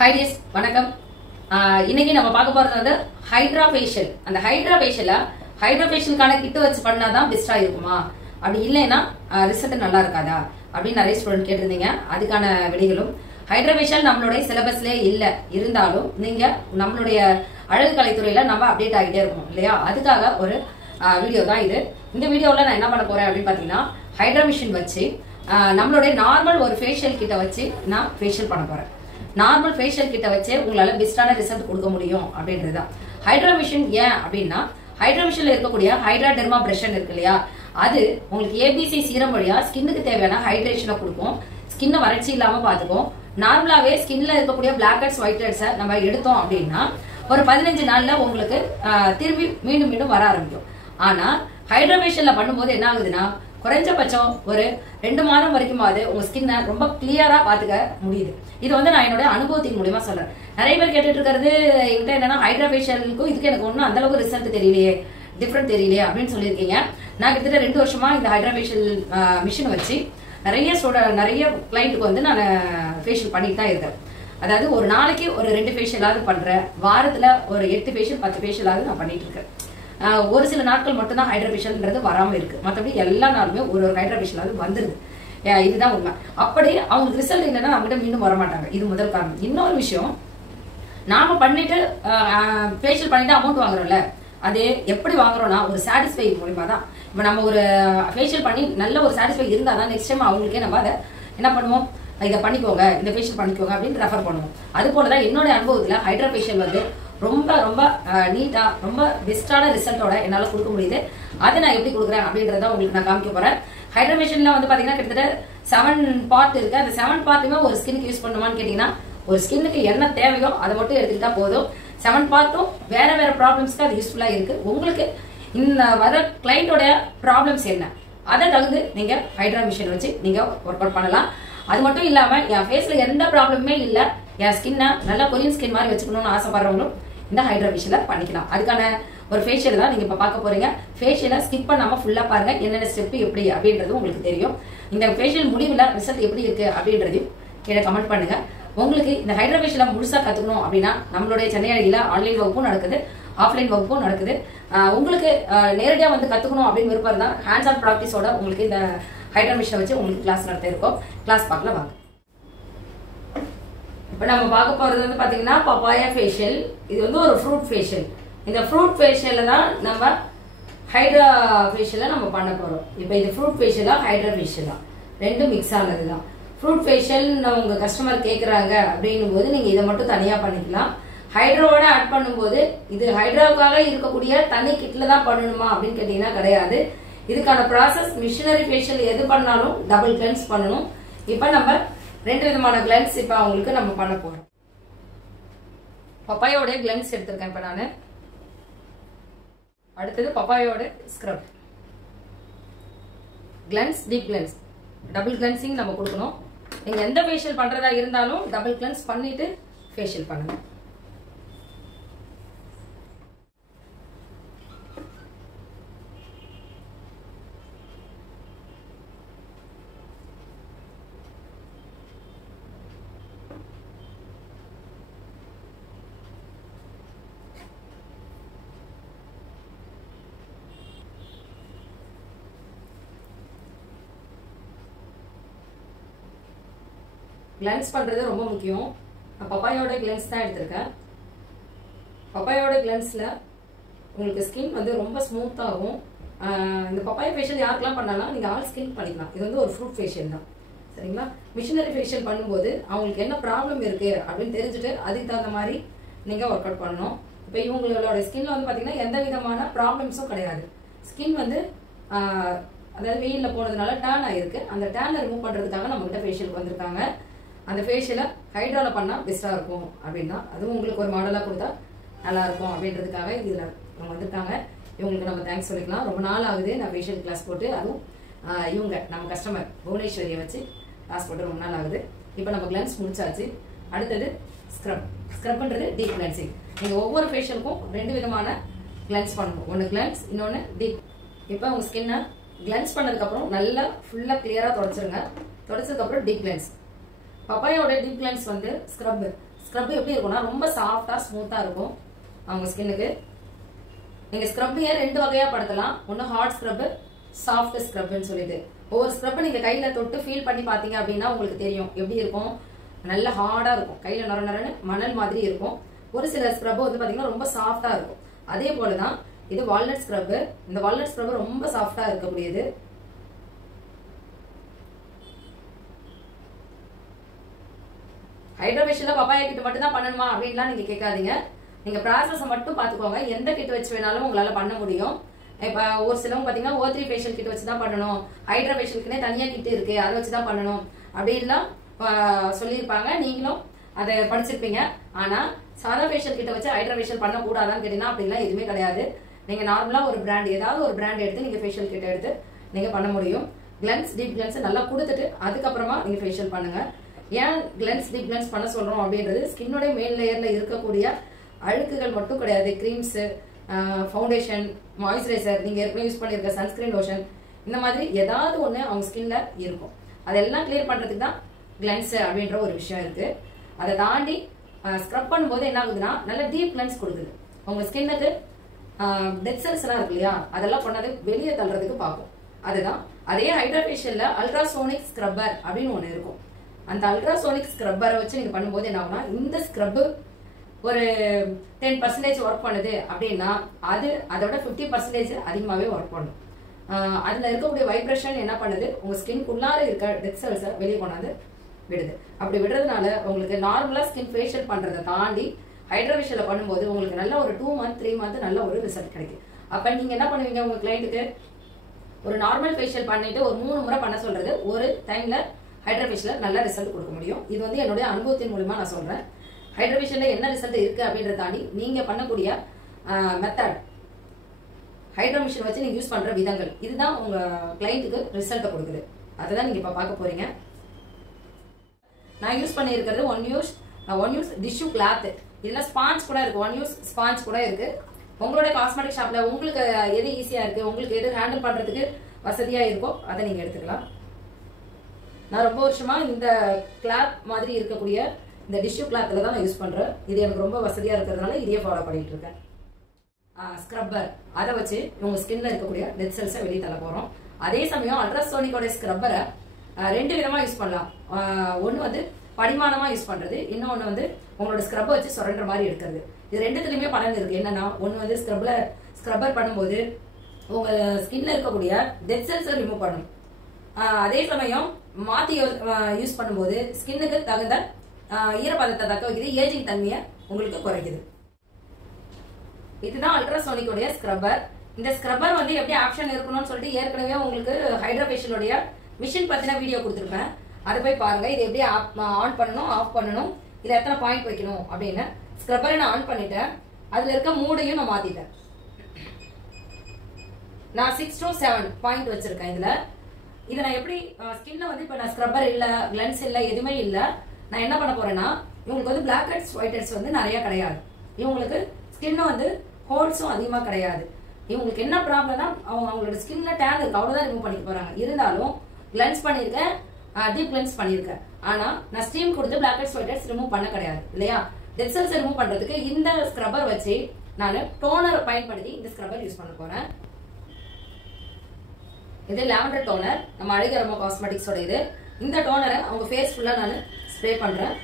Hi dears, வணக்கம். இன்னைக்கு நம்ம பார்க்க போறது வந்து ஹைட்ரா ஃபேஷியல். அந்த ஹைட்ரா ஃபேஷியலுக்கான கிட் வச்சு பண்ணாதான் பெஸ்டா இருக்குமா, அப்படி இல்லைன்னா ரிசல்ட் நல்லா இருக்காதா அப்படின்னு நிறைய ஸ்டூடெண்ட் கேட்டிருந்தீங்க. அதுக்கான விடைகளும் ஹைட்ரா ஃபேஷியல் நம்மளுடைய சிலபஸ்ல இல்ல, இருந்தாலும் நீங்க நம்மளுடைய அழகு கலைத்துறையில நம்ம அப்டேட் ஆகிட்டே இருக்கோம் இல்லையா, அதுக்காக ஒரு வீடியோ தான் இது. இந்த வீடியோல நான் என்ன பண்ண போறேன் அப்படின்னு பாத்தீங்கன்னா, ஹைட்ரா மிஷின் வச்சு நம்மளுடைய நார்மல் ஒரு ஃபேஷியல் கிட்ட வச்சு நான் ஃபேஷியல் பண்ண போறேன். நார்மல் ஃபேஷியல் கிட்ட வச்சு உங்களால பெஸ்டான ரிசல்ட் கொடுக்க முடியும் அப்படின்றதுதான் ஹைட்ரா மிஷின். ஏன் அப்படின்னா, ஹைட்ரா மிஷின்ல இருக்கக்கூடிய ஹைட்ரா டெர்மா பிரஷன் இருக்கு இல்லையா, அது உங்களுக்கு ஏபிசி சீரம் வழியா ஸ்கின்னுக்கு தேவையான ஹைட்ரேஷனை கொடுக்கும், ஸ்கின்னை வறட்சி இல்லாம பாத்துக்கும். நார்மலாவே ஸ்கின்ல இருக்கக்கூடிய பிளாக் ஹெட்ஸ் ஒயிட் ஹெட்ஸை நம்ம எடுத்தோம் அப்படின்னா ஒரு 15 நாள்ல உங்களுக்கு திரும்பி மீண்டும் மீண்டும் வர ஆரம்பிக்கும். ஆனா ஹைட்ரா ஃபேஷியல்ல பண்ணும்போது என்ன ஆகுதுன்னா, குறைஞ்சபட்சம் ஒரு 2 மாதம் வரைக்குமாவது உங்க ஸ்கின்னை ரொம்ப கிளியரா பாத்துக்க முடியுது. இது வந்து நான் என்னோட அனுபவத்தின் மூலியமா சொல்றேன். நிறைய பேர் கேட்டுட்டு இருக்கிறது என்கிட்ட என்னன்னா, ஹைட்ரா ஃபேஷியலுக்கும் இதுக்கு எனக்கு ஒன்னும் அந்த அளவுக்கு ரிசல்ட் தெரியலையே, டிஃபரெண்ட் தெரியலையே அப்படின்னு சொல்லியிருக்கீங்க. நான் கிட்டத்தட்ட 2 வருஷமா இந்த ஹைட்ரா ஃபேஷியல் மிஷின் வச்சு நிறைய கிளைண்ட்டுக்கு வந்து நான் ஃபேஷியல் பண்ணிட்டு தான் இருக்கேன். அதாவது ஒரு நாளைக்கு ஒரு 2 ஃபேஷியலாவது பண்றேன், வாரத்துல ஒரு 8 ஃபேஷியல் 10 ஃபேஷியலாவது நான் பண்ணிட்டு இருக்கேன். ஒரு சில நாட்கள் மட்டும் தான் ஹைட்ரா ஃபேஷியல்ன்றது வராம இருக்கு, மற்றபடி எல்லா நாளுமே ஒரு ஹைட்ரா ஃபேஷியலாவது வந்துருது. இதுதான் உண்மை. அப்படி அவங்களுக்கு ரிசல்ட் இல்லைன்னா நம்மகிட்ட மீண்டும் வர மாட்டாங்க. இது முதல் காரணம். இன்னொரு விஷயம், நாம பண்ணிட்டு ஃபேஷியல் பண்ணிட்டு அமௌண்ட் வாங்குறோம்ல, அது எப்படி வாங்குறோம்னா ஒரு சாட்டிஸ்ஃபை மூலியமா தான். இப்ப நம்ம ஒரு ஃபேஷியல் பண்ணி நல்ல ஒரு சாட்டிஸ்ஃபை இருந்தாதான் நெக்ஸ்ட் டைம் அவங்களுக்கே நம்ம அதை என்ன பண்ணுவோம், இதை பண்ணிக்கோங்க, இந்த ஃபேஷியல் பண்ணிக்கோங்க அப்படின்னு ரெஃபர் பண்ணுவோம். அது போலதான் என்னோட அனுபவத்துல ஹைட்ரா ஃபேஷியல் வந்து ரொம்ப ரொம்ப நீட்டா ரொம்ப பெஸ்டான ரிசல்ட்டோட என்னால கொடுக்க முடியுது. அதை நான் எப்படி கொடுக்குறேன் அப்படின்றத உங்களுக்கு நான் காமிக்க போறேன். ஹைட்ரா ஃபேஷியல்ல வந்து பாத்தீங்கன்னா கிட்டத்தட்ட 7 பார்ட் இருக்கு. அந்த 7 பார்ட்டுமே ஒரு ஸ்கின்னுக்கு யூஸ் பண்ணுமான்னு கேட்டீங்கன்னா, ஒரு ஸ்கின்னுக்கு என்ன தேவையோ அதை மட்டும் எடுத்துக்கிட்டா போதும். 7 பார்ட்டும் வேற வேற ப்ராப்ளம்ஸ்க்கு அது யூஸ்ஃபுல்லா இருக்கு. உங்களுக்கு இந்த வர கிளைண்டோட ப்ராப்ளம்ஸ் என்ன, அதை தகுந்து நீங்க ஹைட்ரா மிஷின் வச்சு நீங்க ஒர்க் அவுட் பண்ணலாம். அது மட்டும் இல்லாம என் ஃபேஸ்ல எந்த ப்ராப்ளமே இல்ல, என் ஸ்கின்னை நல்லா கொரியன் ஸ்கின் மாதிரி வச்சுக்கணும்னு ஆசைப்படுறவங்களும் இந்த ஹைட்ரா ஃபேஷியலை பண்ணிக்கலாம். அதுக்கான ஒரு ஃபேஷியல் தான் நீங்க இப்ப பார்க்க போறீங்க. ஃபேஷியலை ஸ்கிப் பண்ணாம ஃபுல்லா பாருங்க, என்னென்ன ஸ்டெப் எப்படி அப்படின்றது உங்களுக்கு தெரியும். இந்த ஃபேஷியல் முடிவுல ரிசல்ட் எப்படி இருக்கு அப்படின்றதையும் கீழே கமெண்ட் பண்ணுங்க. உங்களுக்கு இந்த ஹைட்ரா ஃபேஷியலை முழுசா கத்துக்கணும் அப்படின்னா நம்மளுடைய சென்னை அழகில ஆன்லைன் வகுப்பும் நடக்குது, ஆஃப்லைன் வகுப்பும் நடக்குது. உங்களுக்கு நேரடியா வந்து கத்துக்கணும் அப்படின்னு விருப்பம் தான், ஹேண்ட்ஸ் ஆன் ப்ராக்டிஸோட உங்களுக்கு இந்த ஹைட்ரா மிஷினை வச்சு உங்களுக்கு கிளாஸ் நடத்த இருக்கோம். கிளாஸ் பார்க்கல வாங்க. இப்ப நம்ம பார்க்க போறது வந்து பாத்தீங்கன்னா பப்பாயா ஃபேஷியல். இது வந்து ஒரு ஃப்ரூட் ஃபேஷியல். இந்த ஃப்ரூட் ஃபேஷியல்ல தான் நம்ம ஹைட்ரா ஃபேஷியலை நம்ம பண்ண போறோம். இப்ப இது ஃப்ரூட் ஃபேஷியலா ஹைட்ரா ஃபேஷியலா ரெண்டும் மிக்ஸ் ஆனதுதான். ஃப்ரூட் ஃபேஷியல் உங்க கஸ்டமர் கேக்குறாங்க அப்படின்னும் போது நீங்க இதை மட்டும் தனியா பண்ணிக்கலாம். ஹைட்ராவோட ஆட் பண்ணும்போது இது ஹைட்ராவுக்காக இருக்கக்கூடிய தனி கிட்ல தான் பண்ணணுமா அப்படின்னு கேட்டீங்கன்னா கிடையாது. இதுக்கான ப்ராசஸ் மிஷினரி ஃபேஷியல் எது பண்ணாலும் டபுள் கிளென்ஸ் பண்ணணும். இப்ப நம்ம 2 விதமான கிளென்ஸ் இப்ப அவங்களுக்கு நம்ம பண்ண போறோம். பப்பாயோட கிளென்ஸ் எடுத்திருக்கேன் இப்ப நானு. அடுத்தது பப்பாயோட scrub. Cleanse, deep cleanse, double cleansing நம்ம கொடுக்கணும். நீங்க எந்த ஃபேஷியல் பண்றதா இருந்தாலும் டபுள் கிளென்ஸ் பண்ணிட்டு ஃபேஷியல் பண்ணுங்க. கிளென்ஸ் பண்றது ரொம்ப முக்கியம். நான் பப்பாயோட கிளென்ஸ் தான் எடுத்திருக்கேன். பப்பாயோட கிளென்ஸ்ல உங்களுக்கு ஸ்கின் வந்து ரொம்ப ஸ்மூத் ஆகும். இந்த பப்பாயா ஃபேஷியல் யாருக்கெல்லாம் பண்ணலாம், நீங்க ஆல் ஸ்கின் பண்ணிக்கலாம். இது வந்து ஒரு ஃப்ரூட் ஃபேஷியல் தான், சரிங்களா. மிஷினரி ஃபேஷியல் பண்ணும்போது அவங்களுக்கு என்ன ப்ராப்ளம் இருக்கு அப்படின்னு தெரிஞ்சுட்டு அதுக்கு தகுந்த மாதிரி நீங்க ஒர்க் அவுட் பண்ணணும். இப்ப இவங்களோட ஸ்கின்ல வந்து பாத்தீங்கன்னா எந்த விதமான ப்ராப்ளம்ஸும் கிடையாது. ஸ்கின் வந்து அதாவது வெயில்ல போனதுனால டேன் ஆயிருக்கு. அந்த டேனை ரிமூவ் பண்றதுக்காக நம்ம கிட்ட ஃபேஷியலுக்கு வந்திருக்காங்க. அந்த ஃபேஷியலை ஹைட்ரால பண்ணா பெஸ்டா இருக்கும் அப்படின்னா, அதுவும் உங்களுக்கு ஒரு மாடலா கொடுத்தா நல்லா இருக்கும் அப்படின்றதுக்காக இதுல அவங்க வந்திருக்காங்க. இவங்களுக்கு நம்ம தேங்க்ஸ் சொல்லிக்கலாம். ரொம்ப நாள் ஆகுது நான் ஃபேஷியல் கிளாஸ் போட்டு, அதுவும் இவங்க நம்ம கஸ்டமர் புவனேஸ்வரியை வச்சு கிளாஸ் போட்டு ரொம்ப நாள் ஆகுது. இப்போ நம்ம கிளென்ஸ் முடிச்சாச்சு. அடுத்தது ஸ்க்ரப். ஸ்க்ரப்ன்றது deep cleansing. நீங்க ஒவ்வொரு ஃபேஷியலுக்கும் 2 விதமான கிளென்ஸ் பண்ணணும். ஒன்னு கிளென்ஸ், இன்னொன்னு டீப். இப்போ உங்க ஸ்கின்னை கிளென்ஸ் பண்ணதுக்கு அப்புறம் நல்லா ஃபுல்லா கிளியரா தொடச்சிருங்க. தொடச்சதுக்கு அப்புறம் டீப் கிளென்ஸ். பப்பாயோட டீப் கிளென்ஸ் வந்து ஸ்க்ரப். ஸ்க்ரப் எப்படி இருக்கும்னா ரொம்ப சாஃப்டா ஸ்மூத்தா இருக்கும் அவங்க ஸ்கின்னுக்கு. நீங்க ஸ்க்ரப்பையே 2 வகையா படுத்தலாம். ஒன்னு ஹார்ட் ஸ்க்ரப், சாஃப்ட் ஸ்க்ரப்னு சொல்லிட்டு. ஒவ்வொரு ஸ்க்ரப் நீங்க கையில தொட்டு ஃபீல் பண்ணி பாத்தீங்க அப்படின்னா உங்களுக்கு தெரியும் எப்படி இருக்கும். நல்ல ஹார்டா இருக்கும், கையில நொர நொரன்னு மணல் மாதிரி இருக்கும். ஒரு சில ஸ்க்ரப் வந்து பாத்தீங்கன்னா ரொம்ப சாஃப்டா இருக்கும். அதே போலதான் இது வால்நட் ஸ்க்ரப். இந்த வால்நட் ஸ்க்ரப் ரொம்ப சாஃப்டா இருக்கக்கூடியது. ஹைட்ரா ஃபேஷியல்ல பப்பாயா கிட் மட்டும் தான் பண்ணணுமா அப்படின்லாம் நீங்க கேட்காதீங்க. நீங்க ப்ராசஸ மட்டும் பாத்துக்கோங்க. எந்த கிட் வச்சு வேணாலும் உங்களால பண்ண முடியும். இப்ப ஒரு சிலவங்க பாத்தீங்கன்னா O3 ஃபேஷியல் கிட் வச்சு தான் பண்ணணும், ஹைட்ரா ஃபேஷியலுக்குனே தனியா கிட் இருக்கு அதை வச்சு தான் பண்ணணும் அப்படின்லாம் சொல்லியிருப்பாங்க. நீங்களும் அதை படிச்சிருப்பீங்க. ஆனா சாதா ஃபேஷியல் கிட்ட வச்சு ஹைட்ரா ஃபேஷியல் பண்ண கூடாதான்னு கேட்டீங்கன்னா அப்படிலாம் எதுவுமே கிடையாது. நீங்க நார்மலா ஒரு பிராண்ட், ஏதாவது ஒரு பிராண்ட் எடுத்து நீங்க ஃபேஷியல் கிட்ட எடுத்து நீங்க பண்ண முடியும். கிளன்ஸ், டீப் கிளன்ஸ் நல்லா கொடுத்துட்டு அதுக்கப்புறமா நீங்க ஃபேஷியல் பண்ணுங்க. ஏன் கிளன்ஸ், டீப் கிளன்ஸ் பண்ண சொல்றோம் அப்படின்றது ஸ்கின்னோட மேல் லேயர்ல இருக்கக்கூடிய அழுக்குகள் மட்டும் கிடையாது. கிரீம்ஸ், ஃபவுண்டேஷன், மாய்ஸ்சரைசர், நீங்க ஏற்கனவே யூஸ் பண்ணிருக்க சன்ஸ்கிரீன் லோஷன், இந்த மாதிரி ஏதாவது ஒண்ணு அவங்க ஸ்கின்ல இருக்கும். அதெல்லாம் கிளியர் பண்றதுக்கு தான் கிளன்ஸ் அப்படின்ற ஒரு விஷயம் இருக்கு. அதை தாண்டி ஸ்க்ரப் பண்ணும்போது என்ன ஆகுதுன்னா நல்ல டீப் கிளன்ஸ் கொடுக்குது. உங்க ஸ்கின்னுக்கு டெட் செல்ஸ் எல்லாம் இருக்கு இல்லையா, அதெல்லாம் பண்ணது வெளியே தள்ளுறதுக்கு பார்க்கும். அதுதான் அதே ஹைட்ரா ஃபேஷியல்ல அல்ட்ராசோனிக் ஸ்க்ரப்பர் அப்படின்னு ஒண்ணு இருக்கும். அந்த அல்ட்ராசோனிக் ஸ்க்ரப்பரை வச்சு நீங்க பண்ணும்போது என்ன ஆகும்னா இந்த ஸ்க்ரப் ஒரு 10% ஒர்க் பண்ணுது அப்படின்னா அதோட 50% அதிகமாவே ஒர்க் பண்ணும். அதுல இருக்கக்கூடிய வைப்ரேஷன் என்ன பண்ணுது, உங்க ஸ்கின்குள்ளார இருக்க டெட் செல்ஸை வெளியே கொண்டாந்து விடுது. அப்படி விடுறதுனால உங்களுக்கு நார்மலா ஸ்கின் ஃபேஷியல் பண்றதை தாண்டி ஹைட்ரா ஃபேஷியல் பண்ணும்போது உங்களுக்கு நல்ல ஒரு 2 மந்த் 3 மந்த் நல்ல ஒரு ரிசல்ட் கிடைக்கும். அப்ப நீங்க என்ன பண்ணுவீங்க, உங்க கிளைண்ட்டுக்கு ஒரு நார்மல் ஃபேஷியல் பண்ணிட்டு ஒரு 3 முறை பண்ண சொல்றது ஒரு டைம்ல ஹைட்ரா ஃபேஷியல் நல்ல ரிசல்ட் கொடுக்க முடியும். இது வந்து என்னுடைய அனுபவத்தின் மூலமா நான் சொல்றேன். ஹைட்ரா ஃபேஷியல்ல என்ன ரிசல்ட் இருக்கு அப்படின்றத தாண்டி நீங்க பண்ணக்கூடிய மெத்தட், ஹைட்ரா மிஷின் வச்சு நீங்க யூஸ் பண்ற விதங்கள், இதுதான் உங்க கிளைண்ட்டுக்கு ரிசல்ட் கொடுக்குது. அதுதான் நீங்க இப்ப பார்க்க போறீங்க. நான் யூஸ் பண்ணி இருக்கிறது ஒன் யூஸ் டிஷ்யூ கிளாத். இதுல ஸ்பாஞ்ச் கூட இருக்கு, ஒன் யூஸ் ஸ்பாஞ்ச் கூட இருக்கு. உங்களோட காஸ்மெட்டிக் ஷாப்ல உங்களுக்கு எது ஈஸியா இருக்கு, உங்களுக்கு எது ஹேண்டில் பண்றதுக்கு வசதியா இருக்கோ அதை நீங்க எடுத்துக்கலாம். நான் ரொம்ப வருஷமா இந்த கிளாத் மாதிரி இருக்கக்கூடிய இந்த டிஷ்யூ கிளாத்ல தான் நான் யூஸ் பண்றேன். இது எனக்கு ரொம்ப வசதியா இருக்கிறதுனால இதையே ஃபாலோ பண்ணிட்டு இருக்கேன். ஸ்க்ரப்பர், அதை வச்சு உங்க ஸ்கின்ல இருக்கக்கூடிய டெட் செல்ஸை வெளியே தள்ள போறோம். அதே சமயம் அல்ட்ராசோனிக்கோட ஸ்க்ரப்பரை 2 விதமா யூஸ் பண்ணலாம். ஒன்னு வந்து படிமானமா யூஸ் பண்றது, இன்னொன்னு வந்து உங்களோட ஸ்க்ரப்பை வச்சு சுரண்டுற மாதிரி எடுக்கிறது. இது ரெண்டுத்துலயுமே பலன் இருக்கு. என்னன்னா ஒன்னு வந்து ஸ்க்ரப்பர் பண்ணும்போது உங்க ஸ்கின்ல இருக்கக்கூடிய டெட் செல்ஸை ரிமூவ் பண்ணும். அதே சமயம் மாத்தி யூஸ் பண்ணும்போது ஸ்கின்னுக்கு தகுந்த ஈரப்பதத்தை தக்க வைக்குது, ஏஜிங் தன்மையை உங்களுக்கு குறைக்குது. இதுதான் அல்ட்ராசோனிக்கோடைய ஸ்க்ரப்பர். இந்த ஸ்க்ரப்பர் வந்து எப்படி ஆப்ஷன் இருக்கணும்னு சொல்லிட்டு ஏற்கனவே உங்களுக்கு ஹைட்ரா ஃபேஷியலோடைய மிஷின் பத்தின வீடியோ கொடுத்துருப்பேன். அதை போய் பாருங்க. இது எப்படி ஆன் பண்ணணும், ஆஃப் பண்ணணும், இதுல எத்தனை பாயிண்ட் வைக்கணும் அப்படின்னு. ஸ்க்ரப்பரை நான் ஆன் பண்ணிட்டேன். அதுல இருக்க மூடையும் நான் மாத்திட்டேன். நான் 6 to 7 பாயிண்ட் வச்சிருக்கேன் இதுல. இதை நான் எப்படி ஸ்கின்ல வந்து இப்ப நான் ஸ்க்ரப்பர் இல்ல, கிளன்ஸ் இல்ல, எதுவுமே இல்ல, நான் என்ன பண்ண போறேன்னா இவங்களுக்கு வந்து பிளாக் ஹெட்ஸ் ஒயிட் ஹெட்ஸ் வந்து நிறைய கிடையாது. இவங்களுக்கு ஸ்கின்னும் வந்து ஹோல்ஸும் அதிகமா கிடையாது. இவங்களுக்கு என்ன ப்ராப்ளம்னா அவங்களோட ஸ்கின்ல டேன் இருக்கு, அவ்வளவுதான் ரிமூவ் பண்ணிக்க போறாங்க. இருந்தாலும் கிளன்ஸ் பண்ணிருக்கேன், டீப் கிளன்ஸ் பண்ணிருக்கேன். ஆனா நான் ஸ்டீம் கொடுத்து black heads white heads remove பண்ண கிடையாது இல்லையா. டெட் செல்ஸ் ரிமூவ் பண்றதுக்கு இந்த ஸ்க்ரப்பர் வச்சு நான் டோனர் பயன்படுத்தி இந்த ஸ்க்ரப்பர் யூஸ் பண்ண போறேன். இது லாவெண்டர் டோனர், நம்ம அழகு அரோமா காஸ்மெட்டிக்ஸோட இது. இந்த டோனரை அவங்க ஃபேஸ் ஃபுல்லா நான் ஸ்ப்ரே பண்றேன்.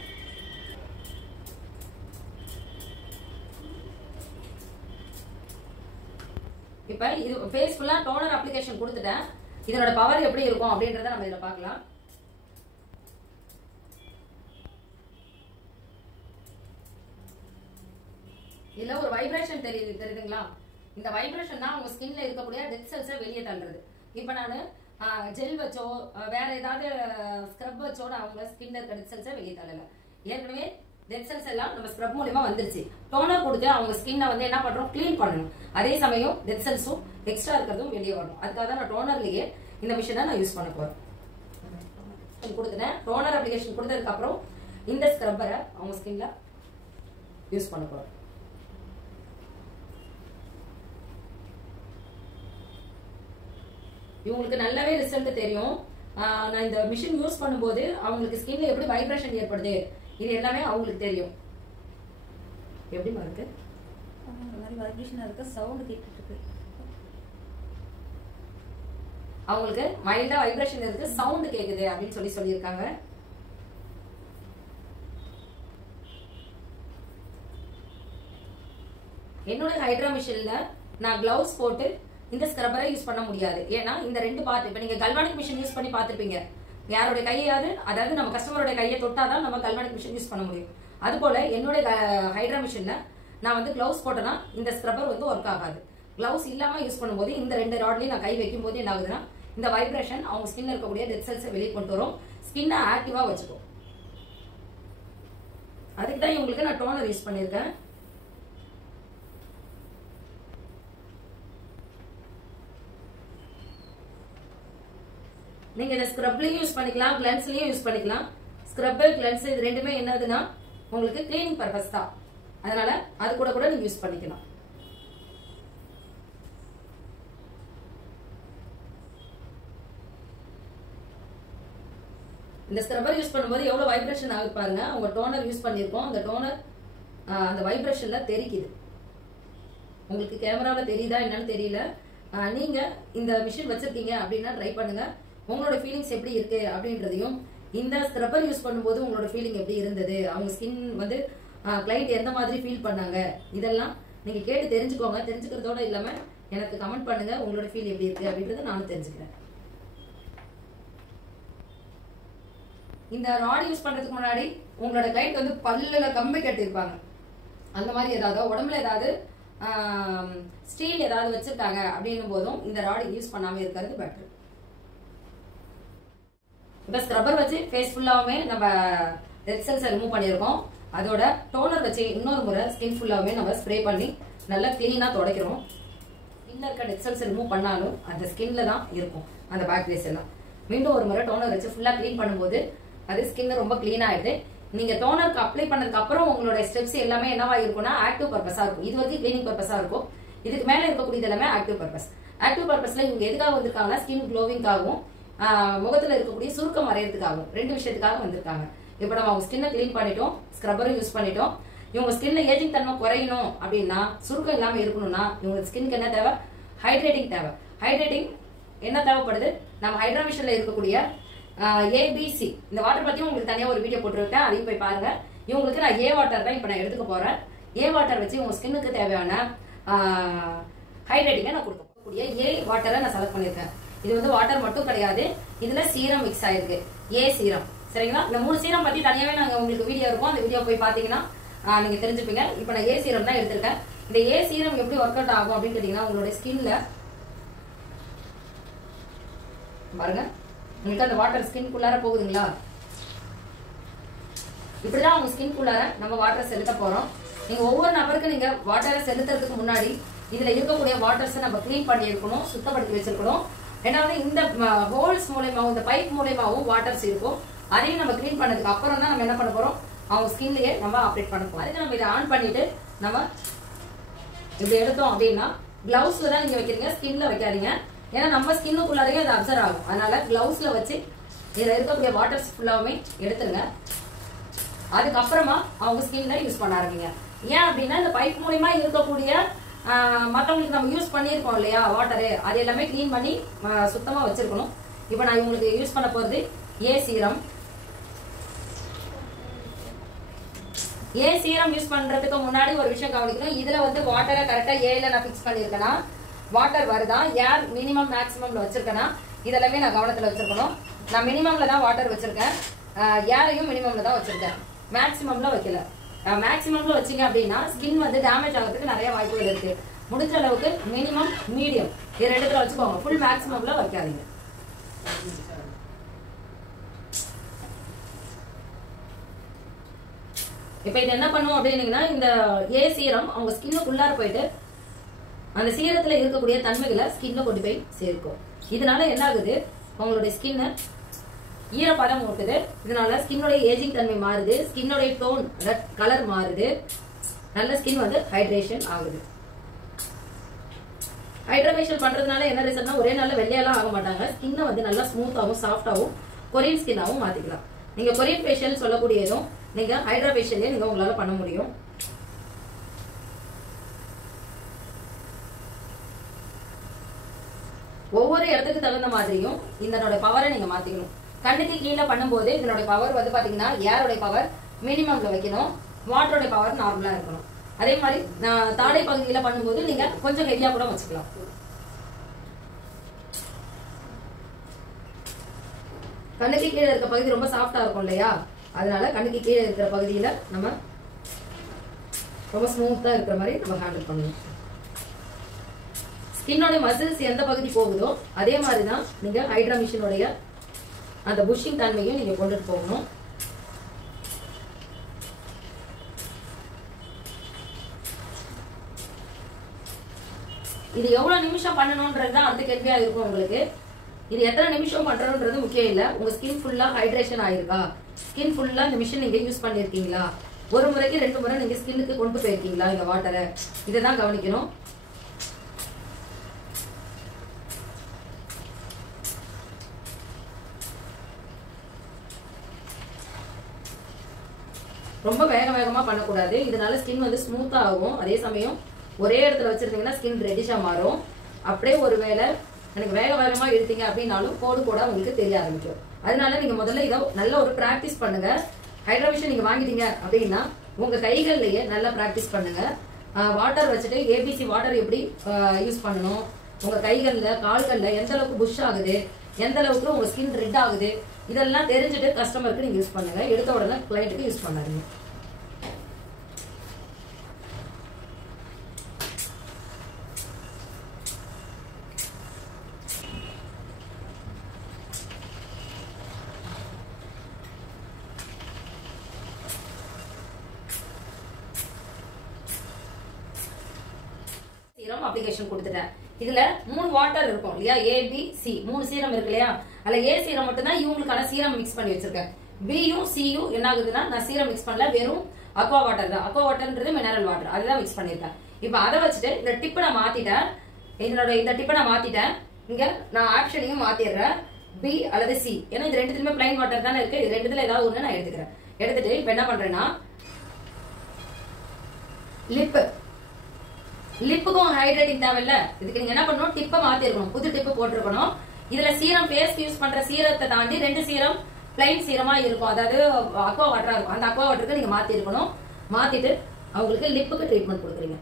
இப்ப இது ஃபேஸ் ஃபுல்லா டோனர் அப்ளிகேஷன் கொடுத்துட்டேன். இதனோட பவர் எப்படி இருக்கும் அப்படின்றத நம்ம இதுல பார்க்கலாம். இதுல ஒரு வைப்ரேஷன் தெரியுதுங்களா? இந்த வைப்ரேஷன் தான் உங்க ஸ்கின்ல இருக்கக்கூடிய டெட் செல்ஸை வெளியே தள்ளுறது. இப்ப நான் ஜெல் வச்சோ வேற ஏதாவது ஸ்க்ரப் வச்சோ நான் அவங்க ஸ்கின்ல இருக்க டெட் செல்ஸை வெளியே தள்ளல. ஏற்கனவே டெட் செல்ஸ் எல்லாம் நம்ம ஸ்க்ரப் மூலமா வந்துருச்சு. டோனர் கொடுத்து அவங்க ஸ்கின்னை வந்து என்ன பண்றோம், கிளீன் பண்ணணும். அதே சமயம் டெட் செல்ஸும் எக்ஸ்ட்ரா இருக்கிறதும் வெளியே வரணும். அதுக்காக தான் நான் டோனர்லயே இந்த மிஷினை நான் யூஸ் பண்ண போறேன். கொடுத்துட்டேன். டோனர் அப்ளிகேஷன் கொடுத்ததுக்கு அப்புறம் இந்த ஸ்க்ரப்பரை அவங்க ஸ்கின்ல யூஸ் பண்ண போறேன். இவங்களுக்கு நல்லாவே ரிசல்ட் தெரியும். நான் இந்த மிஷின் யூஸ் பண்ணும்போது அவங்களுக்கு ஸ்கின்ல எப்படி வைப்ரேஷன் ஏற்படுது இது எல்லாமே அவங்களுக்கு தெரியும். எப்படிமா இருக்கு? இந்த மாதிரி வைப்ரேஷனா இருக்கு, சவுண்ட் கேட்டுட்டு இருக்கு. அவங்களுக்கு மைல்டா வைப்ரேஷன் இருக்கு, சவுண்ட் கேக்குது அப்படின்னு சொல்லியிருக்காங்க. என்னோட ஹைட்ரா மிஷின்ல நான் கிளவுஸ் போட்டு இந்த ஸ்க்ரப்பரை யூஸ் பண்ண முடியாது. ஏன்னா இந்த ரெண்டு பார்ட், இப்ப நீங்க கல்வானிக் மிஷின் யூஸ் பண்ணி பார்த்திருப்பீங்க, யாரோட கையாவது அதாவது நம்ம கஸ்டமரோட கையை தொட்டாதான் நம்ம கல்வானிக் மிஷின் யூஸ் பண்ண முடியும். அது போல என்னோட ஹைட்ரா மிஷின்ல நான் வந்து கிளவுஸ் போட்டேன்னா இந்த ஸ்க்ரப்பர் வந்து ஒர்க் ஆகாது. கிளவுஸ் இல்லாம யூஸ் பண்ணும்போது இந்த ரெண்டு ராட்லயும் நான் கை வைக்கும் போது என்ன ஆகுதுன்னா இந்த வைப்ரேஷன் அவங்க ஸ்கின்ல இருக்கக்கூடிய டெட் செல்ஸை வெளியே கொண்டு வரும், ஸ்கின்னை ஆக்டிவா வச்சுக்கும். அதுக்கு தான் இவங்களுக்கு நான் டோனர் யூஸ் பண்ணியிருக்கேன். நீங்க இந்த ஸ்க்ரப்லயும் யூஸ் பண்ணிக்கலாம், கிளென்ஸ்லயும் யூஸ் பண்ணிக்கலாம். ஸ்க்ரப் கிளென்ஸ் இது ரெண்டுமே என்னதுன்னா உங்களுக்கு கிளீனிங் பர்பஸ் தான், அதனால அது கூட நீங்க யூஸ் பண்ணிக்கலாம். இந்த ஸ்க்ரப்பர் யூஸ் பண்ணும்போது எவ்வளவு வைப்ரேஷன் ஆகுது பாருங்க. அவங்க டோனர் யூஸ் பண்ணிருக்கோம், அந்த டோனர் அந்த வைப்ரேஷன்ல தெரிக்குது. உங்களுக்கு கேமரால தெரியுதா என்னன்னு தெரியல. நீங்க இந்த மிஷின் வச்சிருக்கீங்க அப்படின்னா ட்ரை பண்ணுங்க, உங்களோட ஃபீலிங்ஸ் எப்படி இருக்கு அப்படின்றதையும், இந்த ஸ்க்ரப்பர் யூஸ் பண்ணும்போது உங்களோட ஃபீலிங் எப்படி இருந்தது, அவங்க ஸ்கின் வந்து கிளைண்ட் எந்த மாதிரி ஃபீல் பண்ணாங்க, இதெல்லாம் நீங்க கேட்டு தெரிஞ்சுக்கோங்க. தெரிஞ்சுக்கிறதோட இல்லாம எனக்கு கமெண்ட் பண்ணுங்க உங்களோட ஃபீல் எப்படி இருக்கு அப்படின்றத நானும் தெரிஞ்சுக்கிறேன். இந்த ராட் யூஸ் பண்றதுக்கு முன்னாடி உங்களோட கிளைண்ட் வந்து பல்லுல கம்பி கட்டிருப்பாங்க, அந்த மாதிரி ஏதாவது உடம்புல ஏதாவது ஸ்டீல் ஏதாவது வச்சிருக்காங்க அப்படின்னும் போதும் இந்த ராட் யூஸ் பண்ணாம இருக்கிறது பெட்டர். இப்ப ஸ்க்ரப்பர் வச்சு ஃபேஸ் ஃபுல்லாவுமே நம்ம டெட் செல்ஸை ரிமூவ் பண்ணியிருக்கோம். அதோட டோனர் வச்சு இன்னொரு முறை ஸ்கின் ஃபுல்லாவுமே நம்ம ஸ்ப்ரே பண்ணி நல்லா கிளீனா துடைக்கிறோம். ஸ்கின்ல இருக்க டெட் செல்ஸ் ரிமூவ் பண்ணாலும் அந்த ஸ்கின்ல தான் இருக்கும் அந்த பாக்டீரியாஸ் எல்லாம். மீண்டும் ஒரு முறை டோனர் வச்சு ஃபுல்லா கிளீன் பண்ணும்போது அது ஸ்கின் ரொம்ப கிளீன் ஆயிடுது. நீங்க டோனருக்கு அப்ளை பண்ணதுக்கு அப்புறம் உங்களோட ஸ்டெப்ஸ் எல்லாமே என்னவா இருக்கும்னா ஆக்டிவ் பர்பஸா இருக்கும். இது வரைக்கும் கிளீனிங் பர்பஸா இருக்கும், இதுக்கு மேல இருக்கக்கூடியது எல்லாமே ஆக்டிவ் பர்பஸ். ஆக்டிவ் பர்பஸ்ல இவங்க எதுக்காக வந்திருக்காங்கன்னா ஸ்கின் க்ளோவிங்காகவும் முகத்துல இருக்கக்கூடிய சுருக்கம் மறையறதுக்காகவும் ரெண்டு விஷயத்துக்காக வந்திருக்காங்க. இப்ப நம்ம அவங்க ஸ்கின்னை கிளீன் பண்ணிட்டோம், ஸ்க்ரப்பரும் யூஸ் பண்ணிட்டோம். இவங்க ஸ்கின்ல ஏஜிங் தன்மை குறையணும் அப்படின்னா, சுருக்கம் இல்லாம இருக்கணும்னா இவங்க ஸ்கின்க்கு என்ன தேவை? ஹைட்ரேட்டிங் தேவை. ஹைட்ரேட்டிங் என்ன தேவைப்படுது? நம்ம ஹைட்ரா மிஷன்ல இருக்கக்கூடிய ஏபிசி இந்த வாட்டர் பத்தியும் உங்களுக்கு தனியா ஒரு வீடியோ போட்டுருக்கேன், அதையும் போய் பாருங்க. இவங்களுக்கு நான் ஏ வாட்டர் தான் இப்ப நான் எடுத்துக்க போறேன். ஏ வாட்டர் வச்சு உங்க ஸ்கின்னுக்கு தேவையான ஹைட்ரேட்டிங்கை நான் கொடுக்கக்கூடிய ஏ வாட்டரை நான் செலக்ட் பண்ணிருக்கேன். இது வந்து வாட்டர் மட்டும் கிடையாது, இதுல சீரம் மிக்ஸ் ஆயிருக்கு, ஏ சீரம். சரிங்களா? இந்த 3 சீரம் பத்தி தனியாவே நாங்க உங்களுக்கு வீடியோ இருக்கும், அந்த வீடியோ போய் பாத்தீங்கன்னா நீங்க தெரிஞ்சுப்பீங்க. இப்ப நான் ஏ சீரம் தான் எடுத்திருக்கேன். இந்த ஏ சீரம் எப்படி ஒர்க் அவுட் ஆகும் அப்படின்னு கேட்டீங்கன்னா, உங்களுடைய ஸ்கின்ல பாருங்க, உங்களுக்கு அந்த வாட்டர் ஸ்கின் குள்ளார போகுதுங்களா? இப்படிதான் உங்க ஸ்கின் குள்ளார நம்ம வாட்டரை செலுத்த போறோம். நீங்க ஒவ்வொரு நபருக்கு நீங்க வாட்டரை செலுத்துறதுக்கு முன்னாடி இதுல இருக்கக்கூடிய வாட்டர்ஸ் நம்ம கிளீன் பண்ணி இருக்கணும், சுத்தப்படுத்தி வச்சிருக்கணும். ரெண்டாவது இந்த ஹோல்ஸ் மூலமாவும் இந்த பைப் மூலமாவும் வாட்டர்ஸ் இருக்கும், அதையும் நம்ம கிளீன் பண்ணதுக்கு அப்புறம் தான் நம்ம என்ன பண்ண போறோம், அவங்க ஸ்கின்லயே நம்ம ஆப்ரேட் பண்ண போறோம். அதுக்கு நம்ம இதை ஆன் பண்ணிட்டு நம்ம இப்படி எடுத்தோம் அப்படின்னா, கிளவுஸ்ல தான் நீங்க வைக்கிறீங்க, ஸ்கின்ல வைக்காதீங்க. ஏன்னா நம்ம ஸ்கின்னுக்குள்ளாரையும் அது அப்சர்வ் ஆகும். அதனால கிளவுஸ்ல வச்சு இதுல இருக்கக்கூடிய வாட்டர்ஸ் ஃபுல்லாவுமே எடுத்துருங்க. அதுக்கப்புறமா அவங்க ஸ்கின்ல யூஸ் பண்ண ஆரம்பிங்க. ஏன் அப்படின்னா இந்த பைப் மூலமா இருக்கக்கூடிய மற்றவங்களுக்கு நம்ம யூஸ் பண்ணியிருக்கோம் இல்லையா வாட்டரு, அது எல்லாமே கிளீன் பண்ணி சுத்தமா வச்சிருக்கணும். இப்ப நான் இவங்களுக்கு யூஸ் பண்ண போறது ஏ சீரம். ஏ சீரம் யூஸ் பண்றதுக்கு முன்னாடி ஒரு விஷயம் கவனிக்கணும். இதுல வந்து வாட்டரை கரெக்டா ஏல நான் பிக்ஸ் பண்ணிருக்கேன்னா வாட்டர் வருதா, ஏர் மினிமம் மேக்ஸிமம்ல வச்சிருக்கேன்னா இதெல்லாமே நான் கவனத்துல வச்சிருக்கணும். நான் மினிமம்ல தான் வாட்டர் வச்சிருக்கேன், ஏரையும் மினிமம்ல தான் வச்சிருக்கேன், மேக்ஸிமம்ல வைக்கல. மேக்ஸிமம்ல வச்சீங்க அப்படின்னா ஸ்கின் வந்து டேமேஜ் ஆகிறதுக்கு நிறைய வாய்ப்புகள் இருக்கு. முடிஞ்ச அளவுக்கு மினிமம் மீடியம் இது ரெண்டுத்துல வச்சுக்கோங்க, ஃபுல் மேக்ஸிமம்ல வைக்காதீங்க. இப்ப இது என்ன பண்ணுவோம் அப்படின்னீங்கன்னா, இந்த ஏ சீரம் அவங்க ஸ்கின்னுக்குள்ளார போயிட்டு அந்த சீரத்துல இருக்கக்கூடிய தன்மைகளை ஸ்கின்ல கொண்டு போய் சேர்க்கும். இதனால என்ன ஆகுது, உங்களுடைய ஸ்கின் ஈரப்பதம் ஊட்டுது. இதனால ஸ்கின்னோட ஏஜிங் தன்மை மாறுது, ஸ்கின்னோட டோன் கலர் மாறுது, நல்ல ஸ்கின் வந்து ஹைட்ரேஷன் ஆகுது. ஹைட்ரேஷன் பண்றதுனால என்ன ரிசல்ட்னா, ஒரே நாள்ல வெள்ளையெல்லாம் ஆக மாட்டாங்க, ஸ்கின்னை வந்து நல்லா ஸ்மூத்தாவும் சாஃப்டாவும் கொரியன் ஸ்கின்னாவும் மாத்திக்கலாம். நீங்க கொரியன் ஃபேஷியல் சொல்லக்கூடியதும் நீங்க ஹைட்ரா ஃபேஷியலே நீங்க உங்களால பண்ண முடியும். ஒவ்வொரு இடத்துக்கு தகுந்த மாதிரியும் இதனோட பவரை நீங்க மாத்திக்கணும். கண்ணுக்கு கீழே பண்ணும்போது இதனோட பவர் வந்து பாத்தீங்கன்னா ஏரோட பவர் மினிமம்ல வைக்கணும், வாட்டரோட பவர் நார்மலா இருக்கணும். அதே மாதிரி தாடை பகுதியில பண்ணும்போது நீங்க கொஞ்சம் ஹெவியா கூட வச்சுக்கலாம். கண்ணுக்கு கீழே இருக்க பகுதி ரொம்ப சாஃப்டா இருக்கும் இல்லையா, அதனால கண்ணுக்கு கீழே இருக்கிற பகுதியில நம்ம ரொம்ப ஸ்மூத்தா இருக்கிற மாதிரி நம்ம ஹேண்டில் பண்ணணும். ஸ்கின்னோட மசில்ஸ் எந்த பகுதி போகுதோ அதே மாதிரிதான் நீங்க ஹைட்ரா மிஷினோடைய அந்த புஷிங் தன்மையும் நீங்க கொண்டுட்டு போகணும். இது எவ்வளவு நிமிஷம் பண்ணணும்ன்றது அடுத்த கேள்வியா இருக்கும் உங்களுக்கு. இது எத்தனை நிமிஷம் பண்றோம்ன்றது முக்கியம் இல்ல, உங்க ஸ்கின் ஃபுல்லா ஹைட்ரேஷன் ஆயிருக்கா, ஸ்கின் ஃபுல்லா இந்த மிஷின் நீங்க யூஸ் பண்ணிருக்கீங்களா, ஒரு முறைக்கு 2 முறை நீங்க ஸ்கின்னுக்கு கொண்டு போயிருக்கீங்களா இந்த வாட்டரை, இதைதான் கவனிக்கணும். ரொம்ப வேகமா பண்ணக்கூடாது, இதனால ஸ்கின் வந்து ஸ்மூத்தா ஆகும். அதே சமயம் ஒரே இடத்துல வச்சிருந்தீங்கன்னா ஸ்கின் ரெட்டிஷா மாறும். அப்படியே ஒருவேளை எனக்கு வேகமா எடுத்தீங்க அப்படின்னாலும் கோடு கூட உங்களுக்கு தெரிய ஆரம்பிக்கும். அதனால நீங்க முதல்ல இதை நல்ல ஒரு பிராக்டிஸ் பண்ணுங்க. ஹைட்ரா மிஷின் நீங்க வாங்கிட்டீங்க அப்படின்னா உங்க கைகள்லயே நல்லா பிராக்டிஸ் பண்ணுங்க. வாட்டர் வச்சுட்டு ஏபிசி வாட்டர் எப்படி யூஸ் பண்ணணும், உங்க கைகள்ல கால்கள்ல எந்த அளவுக்கு புஷ் ஆகுது, எந்த அளவுக்கு உங்க ஸ்கின் ரெட் ஆகுது, இதெல்லாம் தெரிஞ்சுட்டு கஸ்டமருக்கு நீங்க யூஸ் பண்ணுங்க. எடுத்த உடனே கிளைண்ட்டுக்கு யூஸ் பண்ணாதீங்க. சீரம் அப்ளிகேஷன் கொடுத்துட்டேன். இதுல 3 வாட்டர் இருக்கும் இல்லையா, ABC 3 சீரம் இருக்கு இல்லையா, அதுல A சீரம் மட்டும் தான் இவங்களுக்கான சீரம் மிக்ஸ் பண்ணி வச்சிருக்கேன். Bயும் Cயும் என்ன ஆகுதுன்னா நான் சீரம் மிக்ஸ் பண்ணல, வெறும் அக்வா வாட்டர் தான். அக்வா வாட்டர்ன்றது மினரல் வாட்டர், அதுதான் மிக்ஸ் பண்ணிருக்கேன். இப்ப அதை வச்சுட்டு இந்த டிப்பை நான் மாத்திட்டேன். இந்த டிப்பை நான் மாத்திட்டேன். இங்க நான் ஆப்ஷனையும் மாத்திடுறேன், B அல்லது C. ஏன்னா இது ரெண்டுத்துலயுமே பிளைன் வாட்டர் தானே இருக்கு, இது ரெண்டுத்துல ஏதாவது ஒண்ணு நான் எடுத்துக்கிறேன். எடுத்துட்டு இப்ப என்ன பண்றேன்னா லிப்புக்கும் ஹைட்ரேட்டிங் தேவையில்ல, இதுக்கு நீங்க என்ன பண்ணணும், டிப்பை மாத்திருக்கணும், புது டிப்பு போட்டிருக்கணும். இதுல சீரம் ஃபேஸ்க்கு யூஸ் பண்ற சீரத்தை தாண்டி 2 சீரம் பிளைன் சீரமா இருக்கும், அதாவது அக்வா வாட்டரா இருக்கும். அந்த அக்வா வாட்டருக்கு நீங்க மாத்தி இருக்கணும். மாத்திட்டு அவங்களுக்கு லிப்புக்கு ட்ரீட்மெண்ட் கொடுக்குறீங்க.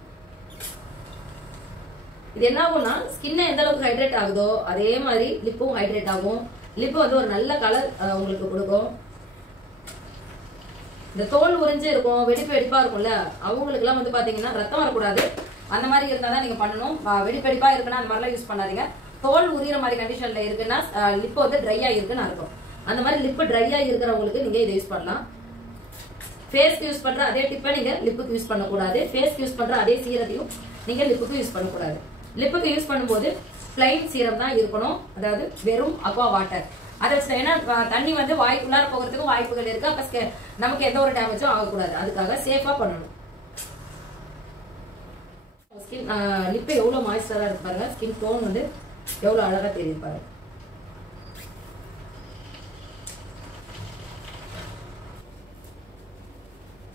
இது என்ன ஆகும்னா ஸ்கின் எந்த அளவுக்கு ஹைட்ரேட் ஆகுதோ அதே மாதிரி லிப்பும் ஹைட்ரேட் ஆகும். லிப்பு வந்து ஒரு நல்ல கலர் உங்களுக்கு கொடுக்கும். இந்த தோல் உறிஞ்சு இருக்கும், வெடிப்பா இருக்கும்ல, அவங்களுக்கு எல்லாம் வந்து பாத்தீங்கன்னா ரத்தம் வரக்கூடாது, அந்த மாதிரி இருந்தாதான் நீங்க பண்ணணும். வெடிப்பா இருக்குன்னா அந்த மாதிரிலாம் யூஸ் பண்ணாதீங்க. தோல் உரிகிற மாதிரி கண்டிஷன்ல இருக்குன்னா லிப் வந்து ட்ரையா இருக்குன்னு அர்த்தம். அந்த மாதிரி லிப் ட்ரையா இருக்கிறவங்களுக்கு நீங்க இதை யூஸ் பண்ணலாம். ஃபேஸ்க்கு யூஸ் பண்ற அதே டிப்பை நீங்க லிப்புக்கு யூஸ் பண்ணக்கூடாது, ஃபேஸ்க்கு யூஸ் பண்ற அதே சீரத்தையும் நீங்க லிப்புக்கு யூஸ் பண்ணக்கூடாது. லிப்புக்கு யூஸ் பண்ணும்போது பிளைன் சீரம் தான் இருக்கணும், அதாவது வெறும் அக்வா வாட்டர். அதை வச்சு ஏன்னா தண்ணி வந்து வாய்க்குள்ளார போகிறதுக்கு வாய்ப்புகள் இருக்கு, அப்ப நமக்கு எந்த ஒரு டேமேஜும் ஆகக்கூடாது, அதுக்காக சேஃபா பண்ணணும். ஸ்கின் லிப் எவ்வளவு மாய்ஸ்டரா இருக்கு பாருங்க, ஸ்கின் டோன் வந்து எவ்வளவு அழகா தெரியுது பாருங்க.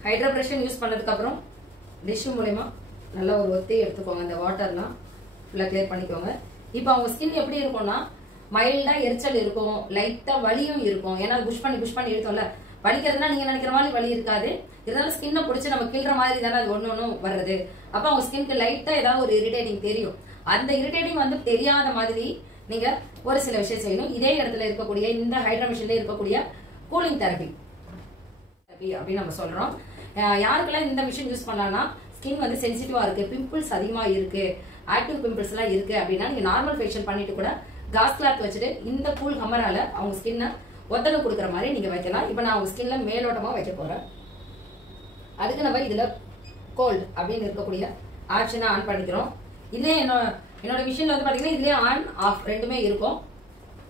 ஹைட்ரா பிரஷன் யூஸ் பண்ணதுக்கு அப்புறம் டிஷ்யூ மூலமா நல்லா ஒரு ஒத்தி எடுத்துக்கோங்க, அந்த வாட்டர்லாம் ஃபுல்லா கிளியர் பண்ணிக்கோங்க. இப்போ அவங்க ஸ்கின் எப்படி இருக்கும்னா மைல்டா எரிச்சல் இருக்கும், லைட்டா வலியும் இருக்கும். ஏன்னா புஷ் பண்ணி எடுத்தோம்ல, வலிக்கிறதுனா நீங்க நினைக்கிற மாதிரி வலி இருக்காது, இருந்தாலும் ஸ்கின்னை பிடிச்சி நம்ம கிள்ற மாதிரி தானே அது ஒன்னும் வருது. அப்ப அவங்க ஸ்கின்க்கு லைட்டா ஏதாவது ஒரு இரிட்டேட்டிங் தெரியும். அந்த இரிட்டேட்டிங் வந்து தெரியாத மாதிரி நீங்க ஒரு சில விஷயம் செய்யணும். இதே இடத்துல இருக்கக்கூடிய இந்த ஹைட்ரா மிஷின்ல இருக்கக்கூடிய கூலிங் தெரப்பி அப்படின்னு நம்ம சொல்றோம். யாருக்கெல்லாம் இந்த மிஷின் யூஸ் பண்ணலாம்னா ஸ்கின் வந்து சென்சிட்டிவா இருக்கு, பிம்பிள்ஸ் அதிகமா இருக்கு, ஆக்டிவ் பிம்பிள்ஸ் எல்லாம் இருக்கு அப்படின்னா நீங்க நார்மல் ஃபேஷியல் பண்ணிட்டு கூட காஸ் கிளாத் வச்சுட்டு இந்த கூல் ஹம்மரால அவங்க ஸ்கின்னை ஒத்தடம் கொடுக்குற மாதிரி நீங்க வைக்கலாம். இப்ப நான் அவங்க ஸ்கின்ல மேலோட்டமா வைக்க போறேன். அதுக்கு நம்ம இதுல கோல்ட் அப்படின்னு இருக்கக்கூடிய ஆப்ஷனை ஆன் பண்ணிக்கிறோம். இதுல என்னோட மிஷின்ல வந்து பாத்தீங்கன்னா இதுலயே ஆன் ஆஃப் ரெண்டுமே இருக்கும்,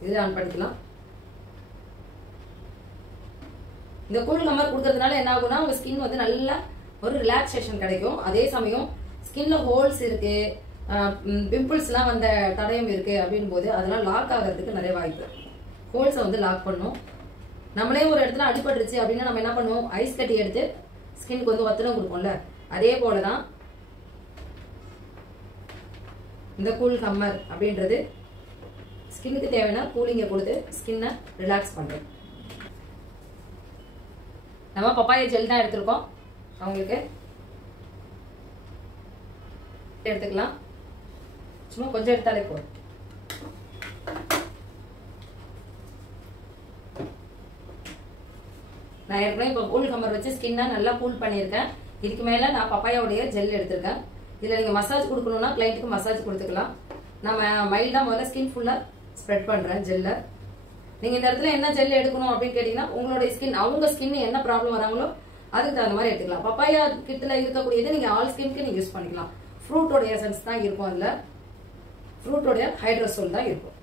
இதுல ஆன் பண்ணிக்கலாம். இந்த கூல் ஹம்மர் கொடுக்கறதுனால என்ன ஆகும்னா உங்க ஸ்கின் வந்து நல்ல ஒரு ரிலாக்ஸேஷன் கிடைக்கும். அதே சமயம் ஸ்கின்ல ஹோல்ஸ் இருக்கு, பிம்பிள்ஸ் எல்லாம் வந்த தடயம் இருக்கு அப்படின் போது அதெல்லாம் லாக் ஆகிறதுக்கு நிறைய வாய்ப்பு. ஹோல்ஸை வந்து லாக் பண்ணும். நம்மளே ஒரு இடத்துல அடிபட்டுருச்சு அப்படின்னா நம்ம என்ன பண்ணுவோம், ஐஸ் கட்டி எடுத்து ஸ்கின்க்கு வந்து ஒத்தடம் கொடுப்போம்ல, அதே போலதான் இந்த கூல் ஹம்மர் அப்படின்றது ஸ்கின்னுக்கு தேவையான கூலிங்கை கொடுத்து ஸ்கின்னை ரிலாக்ஸ் பண்ணுறேன். நம்ம பப்பாயா ஜெல் தான் எடுத்திருக்கோம். அவங்களுக்கு எடுத்துக்கலாம். சும்மா கொஞ்சம் எடுத்தாலே போதும். நான் ஏற்கனவே இப்போ கூல் கம்மர் வச்சு ஸ்கின்னை நல்லா கூல் பண்ணியிருக்கேன். இதுக்கு மேலே நான் பப்பாயாவுடைய ஜெல் எடுத்திருக்கேன். இதில் நீங்கள் மசாஜ் கொடுக்கணும்னா கிளைண்ட்டுக்கு மசாஜ் கொடுத்துக்கலாம். நம்ம மைல்டாக முதல்ல ஸ்கின் ஃபுல்லாக ஸ்ப்ரெட் பண்ணுறேன் ஜெல்லை. நீங்கள் இந்த இடத்துல என்ன ஜெல் எடுக்கணும் அப்படின்னு கேட்டிங்கன்னா உங்களுடைய ஸ்கின், அவங்க ஸ்கின் என்ன ப்ராப்ளம் வராங்களோ அதுக்கு தகுந்த மாதிரி எடுத்துக்கலாம். பப்பாயா கிட்ட இருக்கக்கூடியது நீங்கள் ஆல் ஸ்கின்க்கு நீங்கள் யூஸ் பண்ணிக்கலாம். ஃப்ரூட்டோடைய எசன்ஸ் தான் இருக்கும். அதில் ஃப்ரூட்டோடைய ஹைட்ரோசோல் தான் இருக்கும்.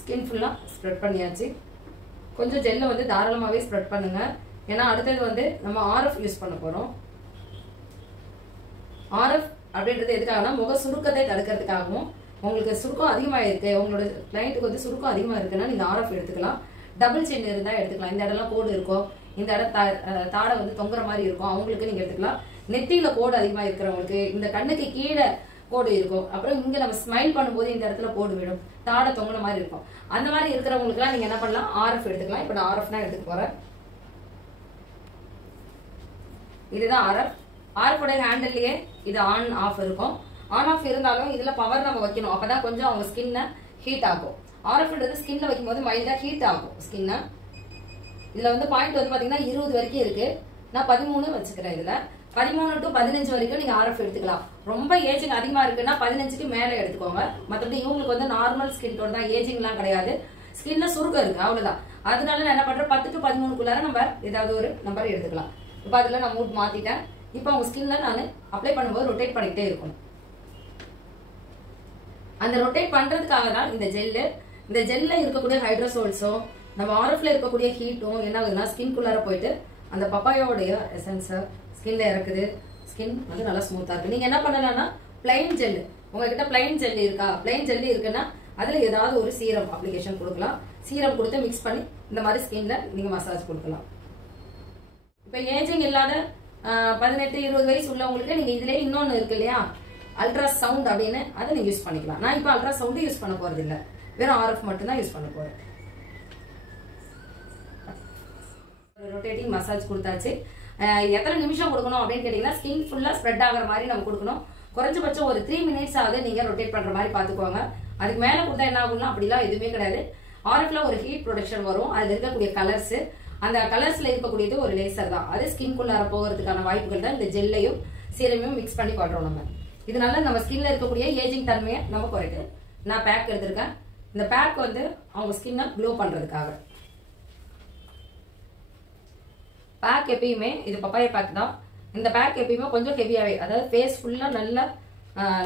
ஸ்கின் ஃபுல்லாக ஸ்ப்ரெட் பண்ணியாச்சு. கொஞ்சம் ஜெல்லை வந்து தாராளமாகவே ஸ்ப்ரெட் பண்ணுங்க. ஏன்னா அடுத்தது வந்து நம்ம ஆர்எஃப் யூஸ் பண்ண போகிறோம். ஆர்எஃப் அப்படின்றது எதுக்காகனா முக சுருக்கத்தை தடுக்கிறதுக்காகவும், உங்களுக்கு சுருக்கம் அதிகமாக இருக்கு, உங்களோட கிளைண்ட்டுக்கு வந்து சுருக்கம் அதிகமாக இருக்குன்னா நீங்கள் ஆர்எஃப் எடுத்துக்கலாம். டபுள் சின் இருந்தால் எடுத்துக்கலாம். இந்த இடம்லாம் கோடு இருக்கும், இந்த இடம் தாடை வந்து தொங்குற மாதிரி இருக்கும், அவங்களுக்கு நீங்கள் எடுத்துக்கலாம். நெத்தியில கோடு அதிகமாக இருக்கிறவங்களுக்கு, இந்த கண்ணுக்கு கீழே கோடு இருக்கும், அப்புறம் இங்கே நம்ம ஸ்மைல் பண்ணும்போது இந்த இடத்துல கோடு விடும், தாடை தொங்குன மாதிரி இருக்கும். அந்த மாதிரி இருக்கிறவங்களுக்குலாம் நீங்கள் என்ன பண்ணலாம், ஆர்எஃப் எடுத்துக்கலாம். இப்போ நான் ஆர்எஃப் தான் எடுத்துக்க போகிறேன். இதுதான் ஆர்எஃப். ஆர்எஃபோடைய ஹேண்டில்லையே இது ஆன் ஆஃப் இருக்கும். ஆன் ஆஃப் இருந்தாலும் இதுல பவர் நம்ம வைக்கணும். அப்பதான் கொஞ்சம் அவங்க ஸ்கின்னை ஹீட் ஆகும். ஆர்எஃப்ன்றது ஸ்கின்ல வைக்கும்போது மைல்டா ஹீட் ஆகும் ஸ்கின்னை. இதுல வந்து பாயிண்ட் வந்து பாத்தீங்கன்னா 20 வரைக்கும் இருக்கு. நான் 13 வச்சுக்கிறேன். இதுல 13 to 15 வரைக்கும் நீங்க ஆர்எஃப் எடுத்துக்கலாம். ரொம்ப ஏஜிங் அதிகமா இருக்குன்னா 15க்கு மேல எடுத்துக்கோங்க. மற்றபடி இவங்களுக்கு வந்து நார்மல் ஸ்கின் டோன் தான், ஏஜிங்லாம் கிடையாது. ஸ்கின்ல சுருக்கம் இருக்கு, அவ்வளவுதான். அதனால நான் என்ன பண்றேன், 10 to 13க்குள்ளார நம்ம ஏதாவது ஒரு நம்பர் எடுத்துக்கலாம். இப்போ அதுல நான் மூட் மாத்திட்டேன். இப்போ அவங்க ஸ்கின்ல நான் அப்ளை பண்ணும்போது ரொட்டேட் பண்ணிக்கிட்டே இருக்கணும். அந்த ரொட்டேட் பண்றதுக்காக தான் இந்த ஜெல்லு. இந்த ஜெல்ல இருக்கக்கூடிய ஹைட்ரோசோல்ஸும் நம்ம ஆர்எஃப்ல இருக்கக்கூடிய ஹீட்டும் என்ன ஆகுதுன்னா ஸ்கின்குள்ளார போயிட்டு அந்த பப்பாயோடைய எசன்ஸை ஸ்கின்ல இறக்குது. ஸ்கின் வந்து நல்லா ஸ்மூத்தா இருக்கு. நீங்க என்ன பண்ணலாம்னா பிளைன் ஜெல், உங்ககிட்ட பிளைன் ஜெல் இருக்கா, பிளைன் ஜெல் இருக்குன்னா அதுல ஏதாவது ஒரு சீரம் அப்ளிகேஷன் கொடுக்கலாம். சீரம் கொடுத்து மிக்ஸ் பண்ணி இந்த மாதிரி ஸ்கின்ல நீங்க மசாஜ் கொடுக்கலாம். இப்ப ஏஜிங் இல்லாத 18-20 வயசு உள்ளவங்களுக்கு நீங்க இதுல இன்னொன்னு இருக்கு இல்லையா, அல்ட்ரா சவுண்ட் அப்படின்னு, அதை நீங்க யூஸ் பண்ணிக்கலாம். நான் இப்ப அல்ட்ரா சவுண்ட் யூஸ் பண்ண போறது இல்ல, வெறும் ஆர்எஃப் மட்டும் தான் யூஸ் பண்ண போறேன். ரொட்டேட்டிங் மசாஜ் கொடுத்தாச்சு. எத்தனை நிமிஷம் கொடுக்கணும் அப்படின்னு கேட்டீங்கன்னா ஸ்கின் ஃபுல்லா ஸ்ப்ரெட் ஆகிற மாதிரி நம்ம கொடுக்கணும். குறைஞ்சபட்சம் ஒரு 3 minutes ஆகுது நீங்க ரொட்டேட் பண்ற மாதிரி பாத்துக்கோங்க. அதுக்கு மேல கொடுத்தா என்ன ஆகும்னா அப்படிலாம் எதுவுமே கிடையாது. ஆர்எஃப்ல ஒரு ஹீட் ப்ரொடக்ஷன் வரும். அதுல இருக்கக்கூடிய கலர்ஸ், அந்த கலர்ஸ்ல இருக்கக்கூடியது ஒரு லேசர் தான். அது ஸ்கின்குள்ளார போகிறதுக்கான வாய்ப்புகள் தான் இந்த ஜெல்லையும் சீரமையும் மிக்ஸ் பண்ணி பண்றோம் நம்ம. இதனால நம்ம ஸ்கின்ல இருக்கக்கூடிய ஏஜிங் தன்மையை நம்ம குறைக்கிறோம். நான் பேக் எடுத்திருக்கேன். இந்த பேக் வந்து அவங்க ஸ்கின்னை க்ளோ பண்றதுக்காக. பேக் எப்பயுமே இது பப்பாயா பேக் தான். இந்த பேக் எப்பயுமே கொஞ்சம் ஹெவியாவே, அதாவது ஃபேஸ் ஃபுல்லா நல்லா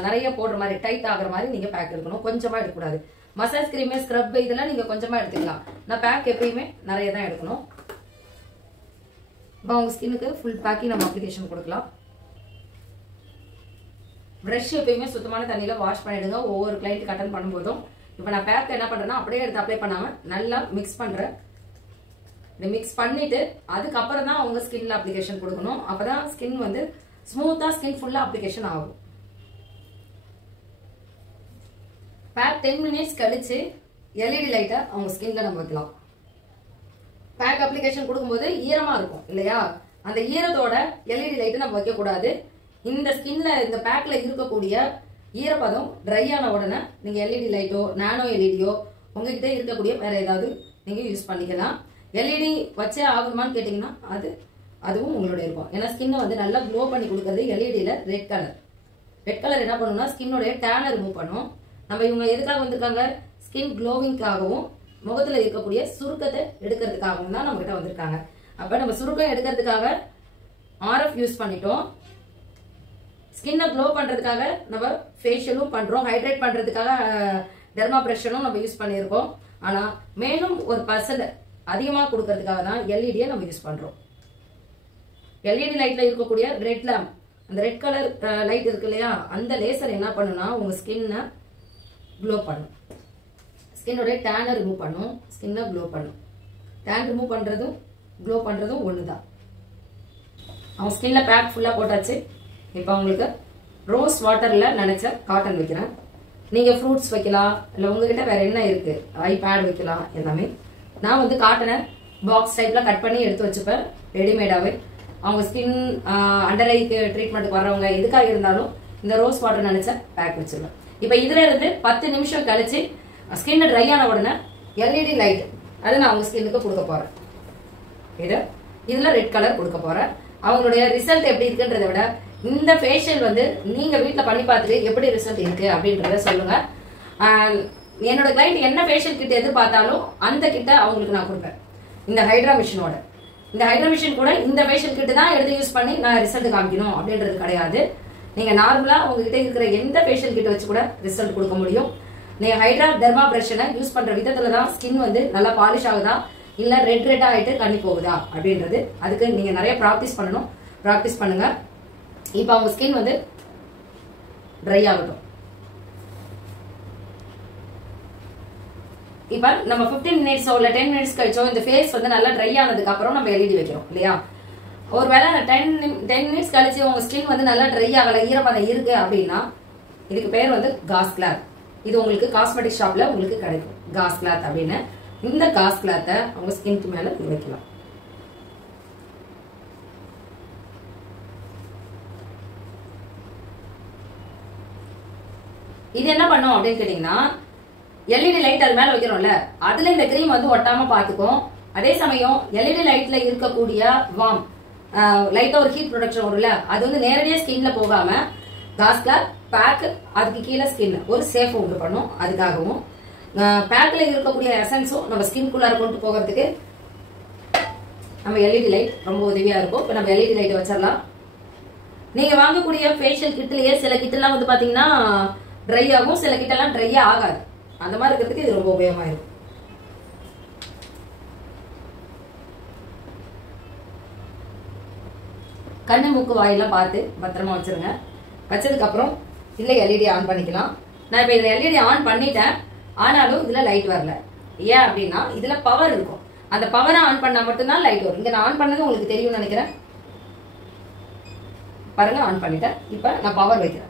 நிறைய போடுற மாதிரி டைட் ஆகுற மாதிரி நீங்க பேக் எடுக்கணும். கொஞ்சமா எடுக்கக்கூடாது. மசாஜ் கிரீம், ஸ்க்ரப் இதெல்லாம் நீங்க கொஞ்சமா எடுத்துக்கலாம். நான் பேக் எப்பயுமே நிறைய தான் எடுக்கணும். இப்போ உங்க ஸ்கின்னுக்கு ஃபுல் பேக்கிங் நம்ம அப்ளிகேஷன் கொடுக்கலாம். பிரஷ் எப்பயுமே சுத்தமான தண்ணியில வாஷ் பண்ணிடுங்க ஒவ்வொரு கிளைண்ட்டுக்கு அட்டன் பண்ணும்போதும். இப்போ நான் பேக் என்ன பண்றேன்னா அப்படியே எடுத்து அப்ளை பண்ணாம நல்லா மிக்ஸ் பண்றேன். மிக்ஸ் பண்ணிட்டு அதுக்கப்புறம் தான் அவங்க ஸ்கின்ல அப்ளிகேஷன் கொடுக்கணும். அப்பதான் ஸ்கின் வந்து ஸ்மூத்தா ஸ்கின் ஃபுல்லா அப்ளிகேஷன் ஆகும். பேக் 10 minutes கழிச்சு எல்இடி லைட்டை அவங்க ஸ்கின்ல நம்ம வைக்கலாம். பேக் அப்ளிகேஷன் கொடுக்கும்போது ஈரமா இருக்கும் இல்லையா, அந்த ஈரத்தோட எல்இடி லைட்டை நம்ம வைக்க கூடாது. இந்த ஸ்கின்ல இந்த பேக்ல இருக்கக்கூடிய ஈரப்பதம் ட்ரை ஆன உடனே நீங்க எல்இடி லைட்டோ நானோ எல்இடியோ உங்ககிட்ட இருக்கக்கூடிய வேற ஏதாவது நீங்க யூஸ் பண்ணிக்கலாம். எல்இடி வச்சே ஆகுமான்னு கேட்டீங்கன்னா அதுவும் உங்களோட இருக்கும். ஏன்னா ஸ்கின்னை வந்து நல்லா க்ளோ பண்ணி கொடுக்கறது எல்இடியில ரெட் கலர். ரெட் கலர் என்ன பண்ணும்னா ஸ்கின்னோடைய டேனை ரிமூவ் பண்ணும். நம்ம இவங்க எதுக்காக வந்திருக்காங்க, ஸ்கின் க்ளோவிங்காகவும் முகத்துல இருக்கக்கூடிய சுருக்கத்தை எடுக்கிறதுக்காகவும் தான் நம்ம கிட்ட வந்திருக்காங்க. அப்ப நம்ம சுருக்கம் எடுக்கிறதுக்காக ஆர்எஃப் யூஸ் பண்ணிட்டோம். ஸ்கின்னை க்ளோ பண்றதுக்காக நம்ம ஃபேஷியலும் பண்றோம். ஹைட்ரேட் பண்றதுக்காக டெர்மா பிரஷனும் நம்ம யூஸ் பண்ணியிருக்கோம். ஆனா மேலும் ஒரு % அதிகமா கொடுக்கறதுக்காக தான் எல்இடியை நம்ம யூஸ் பண்றோம். எல்இடி லைட்ல இருக்கக்கூடிய ரெட் லேம்ப், அந்த ரெட் கலர் லைட் இருக்கு இல்லையா, அந்த லேசர் என்ன பண்ணுனா உங்க ஸ்கின்னை க்ளோ பண்ணும். ஸ்கின்னோட டேனை ரிமூவ் பண்ணும், ஸ்கின்னை க்ளோ பண்ணும். டேன் ரிமூவ் பண்றதும் க்ளோ பண்றதும் ஒண்ணுதான். அவங்க ஸ்கின்ல பேக் ஃபுல்லா போட்டாச்சு. இப்போ அவங்களுக்கு ரோஸ் வாட்டர்ல நினைச்ச காட்டன் வைக்கிறேன். நீங்க ஃப்ரூட்ஸ் வைக்கலாம், இல்ல உங்ககிட்ட வேற என்ன இருக்கு, ஐபேட் வைக்கலாம், எல்லாமே. நான் வந்து காட்டனை பாக்ஸ் டைப்ல கட் பண்ணி எடுத்து வச்சுப்பேன் ரெடிமேடாவே. அவங்க ஸ்கின் அண்டர் ஐக்கு ட்ரீட்மெண்ட்டுக்கு வர்றவங்க எதுக்காக இருந்தாலும் இந்த ரோஸ் வாட்டர் நினைச்ச பேக் வச்சிருவேன். இப்ப இதுல இருந்து 10 நிமிஷம் கழிச்சு ஸ்கின் ட்ரை ஆன உடனே எல்இடி லைட் அதை நான் அவங்க ஸ்கின்னுக்கு கொடுக்க போறேன். இதுல ரெட் கலர் கொடுக்க போறேன். அவங்களுடைய ரிசல்ட் எப்படி இருக்குன்றதை விட இந்த ஃபேஷியல் வந்து நீங்க வீட்டுல பண்ணி பார்த்துட்டு எப்படி ரிசல்ட் இருக்கு அப்படின்றத சொல்லுங்க. என்னோட கிளைண்ட் என்ன ஃபேஷியல் கிட்ட எதிர்பார்த்தாலும் அந்த கிட்ட அவங்களுக்கு நான் கொடுப்பேன். இந்த ஹைட்ரா மிஷினோட, இந்த ஹைட்ரா மிஷின் கூட இந்த ஃபேஷியல் கிட்ட தான் எடுத்து யூஸ் பண்ணி நான் ரிசல்ட் காமிக்கணும் அப்படின்றது கிடையாது. நீங்க நார்மலா உங்ககிட்ட இருக்கிற எந்த ஃபேஷியல் கிட்ட வச்சு கூட ரிசல்ட் கொடுக்க முடியும். நீங்க ஹைட்ரா டெர்மா பிரஷனை யூஸ் பண்ற விதத்துல தான் ஸ்கின் வந்து நல்லா பாலிஷ் ஆகுதா இல்ல ரெட் ஆயிட்டு கண்ணி போகுதா அப்படின்றது. அதுக்கு நீங்க நிறைய ப்ராக்டிஸ் பண்ணணும். ப்ராக்டிஸ் பண்ணுங்க. இப்ப அவங்க ஸ்கின் வந்து ட்ரை ஆகட்டும். இப்ப நம்ம 15 மினிட்ஸோ இல்ல 10 மினிட்ஸ் கழிச்சோ இந்த ஃபேஸ் வந்து நல்லா ட்ரை ஆனதுக்கு அப்புறம் நம்ம எல்இடி வைக்கிறோம் இல்லையா. ஒருவேளை 10 மினிட்ஸ் கழிச்சு உங்க ஸ்கின் வந்து நல்லா ட்ரை ஆகல, ஈரப்பதம் இருக்கு அப்படின்னா இதுக்கு பேர் வந்து காஸ் கிளாத். இது உங்களுக்கு காஸ்மெட்டிக் ஷாப்ல உங்களுக்கு கிடைக்கும் காஸ் கிளாத் அப்படின்னு. இந்த காஸ் கிளாத்தை அவங்க ஸ்கின்க்கு மேல வைக்கலாம். இது என்ன பண்ணும் அப்படின்னு கேட்டீங்கன்னா, எல்இடி லைட் அது மேல வைக்கிறோம்ல, அதுல இந்த கிரீம் வந்து ஒட்டாம பாத்துக்கும். அதே சமயம் எல்இடி லைட்ல இருக்கக்கூடிய வார்ம் லைட்டா ஒரு ஹீட் ப்ரொடக்ஷன் வரும்ல, அது வந்து நேரடியா ஸ்கின்ல போகாம காஸ் கிளாத் பேக் அதுக்கு கீழே ஸ்கின் ஒரு சேஃப் உண்டு பண்ணும். அதுக்காகவும் பேக்ல இருக்கக்கூடிய எசன்ஸும் நம்ம ஸ்கின்குள்ளார கொண்டு போகிறதுக்கு நம்ம எல்இடி லைட் ரொம்ப உதவியா இருக்கும். இப்ப நம்ம எல்இடி லைட் வச்சிடலாம். நீங்க வாங்கக்கூடிய ஃபேஷியல் கிட்லயே சில கிட்டெல்லாம் வந்து பாத்தீங்கன்னா ட்ரை ஆகும், சில கிட்டெல்லாம் ட்ரை ஆகாது. அந்த மாதிரி இருக்கிறதுக்கு இது ரொம்ப உபயோகமா இருக்கும். கண்ணு மூக்கு வாயெல்லாம் பார்த்து பத்திரமா வச்சிருங்க. வச்சதுக்கு அப்புறம் இதுல எல்இடி ஆன் பண்ணிக்கலாம். நான் இப்ப இதுல எல்இடி ஆன் பண்ணிட்டேன், ஆனாலும் இதுல லைட் வரல. ஏன் அப்படின்னா இதுல பவர் இருக்கும். அந்த பவரை ஆன் பண்ணா மட்டும்தான் லைட் வரும். இங்க நான் ஆன் பண்ணது உங்களுக்கு தெரியும் நினைக்கிறேன். பாருங்க, ஆன் பண்ணிட்டேன். இப்ப நான் பவர் வைக்கிறேன்.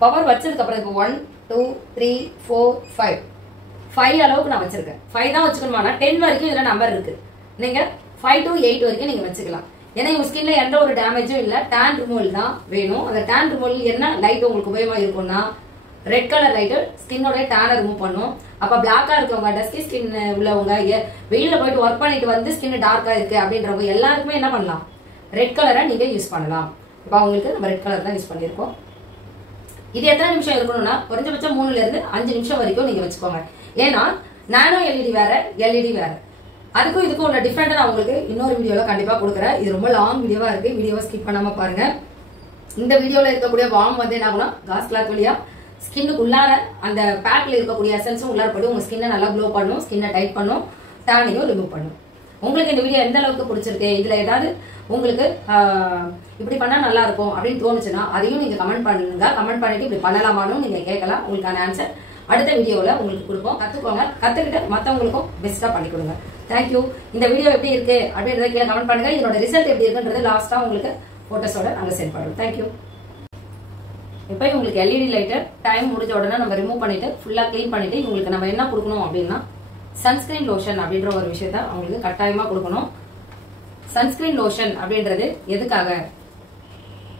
பவர் வச்சதுக்கு அப்புறம் இப்போ 1 2 3 4 5 அளவுக்கு நான் வச்சிருக்கேன். 5 தான் வச்சுக்கணுமானா 10 வரைக்கும் இதுல நம்பர் இருக்கு. நீங்க 5 to 8 வரைக்கும் நீங்க வச்சுக்கலாம். ஏன்னா உங்க ஸ்கின்ல எந்த ஒரு டேமேஜும் இல்ல. டேன் ரிமூவல் தான் வேணும். அந்த டேன் ரிமூவல் என்ன லைட் உங்களுக்கு உபயோகமா இருக்கும்னா, ரெட் கலர் லைட் ஸ்கின்னோட டேனை ரிமூவ் பண்ணும். அப்ப பிளாக்கா இருக்கவங்க, டஸ்கி ஸ்கின் உள்ளவங்க, வெயில போயிட்டு ஒர்க் பண்ணிட்டு வந்து ஸ்கின் டார்க்கா இருக்கு அப்படின்றவங்க எல்லாருக்குமே என்ன பண்ணலாம், ரெட் கலரை நீங்க யூஸ் பண்ணலாம். இப்ப அவங்களுக்கு நம்ம ரெட் கலர் தான் யூஸ் பண்ணிருக்கோம். இது எத்தனை நிமிஷம் இருக்கணும்னா குறைஞ்சபட்சம் 3ல இருந்து 5 நிமிஷம் வரைக்கும் நீங்க வச்சுக்கோங்க. ஏன்னா நானோ எல்இடி வேற, எல்இடி வேற. அதுக்கும் இதுக்கும் உள்ள டிஃபரெண்டா நான் உங்களுக்கு இன்னொரு வீடியோல கண்டிப்பா கொடுக்குறேன். இது ரொம்ப லாங் வீடியோவா இருக்கு. வீடியோவை ஸ்கிப் பண்ணாம பாருங்க. இந்த வீடியோல இருக்கக்கூடிய வார்ம் வந்து என்ன ஆகும்னா காஸ் கிளாத் வழியா ஸ்கின்னுக்கு உள்ளார அந்த பேக்ல இருக்கக்கூடிய எசன்ஸும் உள்ளார போட்டு உங்க ஸ்கின்னை நல்லா க்ளோ பண்ணும், ஸ்கின்னை டைட் பண்ணும், டேனையும் ரிமூவ் பண்ணும். உங்களுக்கு இந்த வீடியோ எந்த அளவுக்கு பிடிச்சிருக்கு, இதுல ஏதாவது உங்களுக்கு இப்படி பண்ணா நல்லா இருக்கும் அப்படின்னு தோணுச்சுன்னா அதையும் நீங்க கமெண்ட் பண்ணுங்க. கமெண்ட் பண்ணிட்டு இப்படி பண்ணலாமான்னு நீங்க கேட்கலாம். உங்களுக்கான ஆன்சர் அடுத்த வீடியோல உங்களுக்கு கொடுப்போம். கத்துக்கோங்க. கத்துக்கிட்டு மத்தவங்களுக்கும் பெஸ்டா பண்ணி கொடுங்க. தேங்க்யூ. இந்த வீடியோ எப்படி இருக்கு அப்படின்றத கீழே கமெண்ட் பண்ணுங்க. இதோட ரிசல்ட் எப்படி இருக்குன்றது லாஸ்டா உங்களுக்கு போட்டோஸோட நாங்க சென்ட் பண்ணுவோம். தேங்க்யூ. இப்போ உங்களுக்கு எல்இடி லைட்டை டைம் முடிஞ்ச உடனே நம்ம ரிமூவ் பண்ணிட்டு ஃபுல்லா கிளீன் பண்ணிட்டு உங்களுக்கு நம்ம என்ன கொடுக்கணும் அப்படின்னா சன்ஸ்கிரீன் லோஷன் அப்படின்ற ஒரு விஷயத்த அவங்களுக்கு கட்டாயமா கொடுக்கணும். சன்ஸ்கிரீன் லோஷன் அப்படின்றது எதுக்காக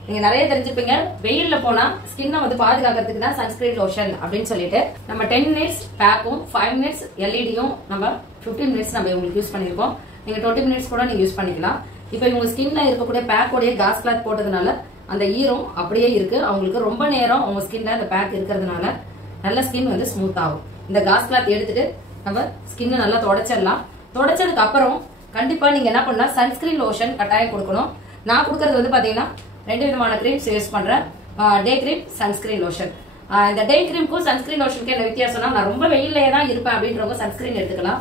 நீங்க நிறைய தெரிஞ்சுப்பீங்க. வெயில்ல போனா ஸ்கின்னை வந்து பாதுகாக்கிறதுக்கு தான் சன்ஸ்கிரீன் லோஷன் அப்படின்னு சொல்லிட்டு நம்ம 10 மினிட்ஸ் பேக்கும் 5 மினிட்ஸ் எல்இடியும் நம்ம 15 மினிட்ஸ் நம்ம உங்களுக்கு யூஸ் பண்ணிருக்கோம். நீங்க 20 மினிட்ஸ் கூட நீங்க யூஸ் பண்ணிக்கலாம். இப்போ இவங்க ஸ்கின்ல இருக்கக்கூடிய பேக்கோடைய காஸ் கிளாத் போட்டதுனால அந்த ஈரம் அப்படியே இருக்கு. அவங்களுக்கு ரொம்ப நேரம் அவங்க ஸ்கின்ல அந்த பேக் இருக்கிறதுனால நல்ல ஸ்கின் வந்து ஸ்மூத் ஆகும். இந்த காஸ் கிளாத் எடுத்துட்டு நம்ம ஸ்கின்னை நல்லா தொடச்சிடலாம். தொடச்சதுக்கு அப்புறம் கண்டிப்பா நீங்க என்ன பண்ணலாம், சன்ஸ்கிரீன் லோஷன் கட்டாயம் கொடுக்கணும். நான் கொடுக்கறது வந்து பாத்தீங்கன்னா 2 விதமான கிரீம்ஸ் யூஸ் பண்றேன். டே கிரீம், சன்ஸ்கிரீன் லோஷன். இந்த டே கிரீமுக்கும் சன்ஸ்கிரீன் லோஷனுக்கு என்ன வித்தியாசம்னா, நான் ரொம்ப வெயிலே தான் இருப்பேன் அப்படின்றவங்க சன்ஸ்கிரீன் எடுத்துக்கலாம்.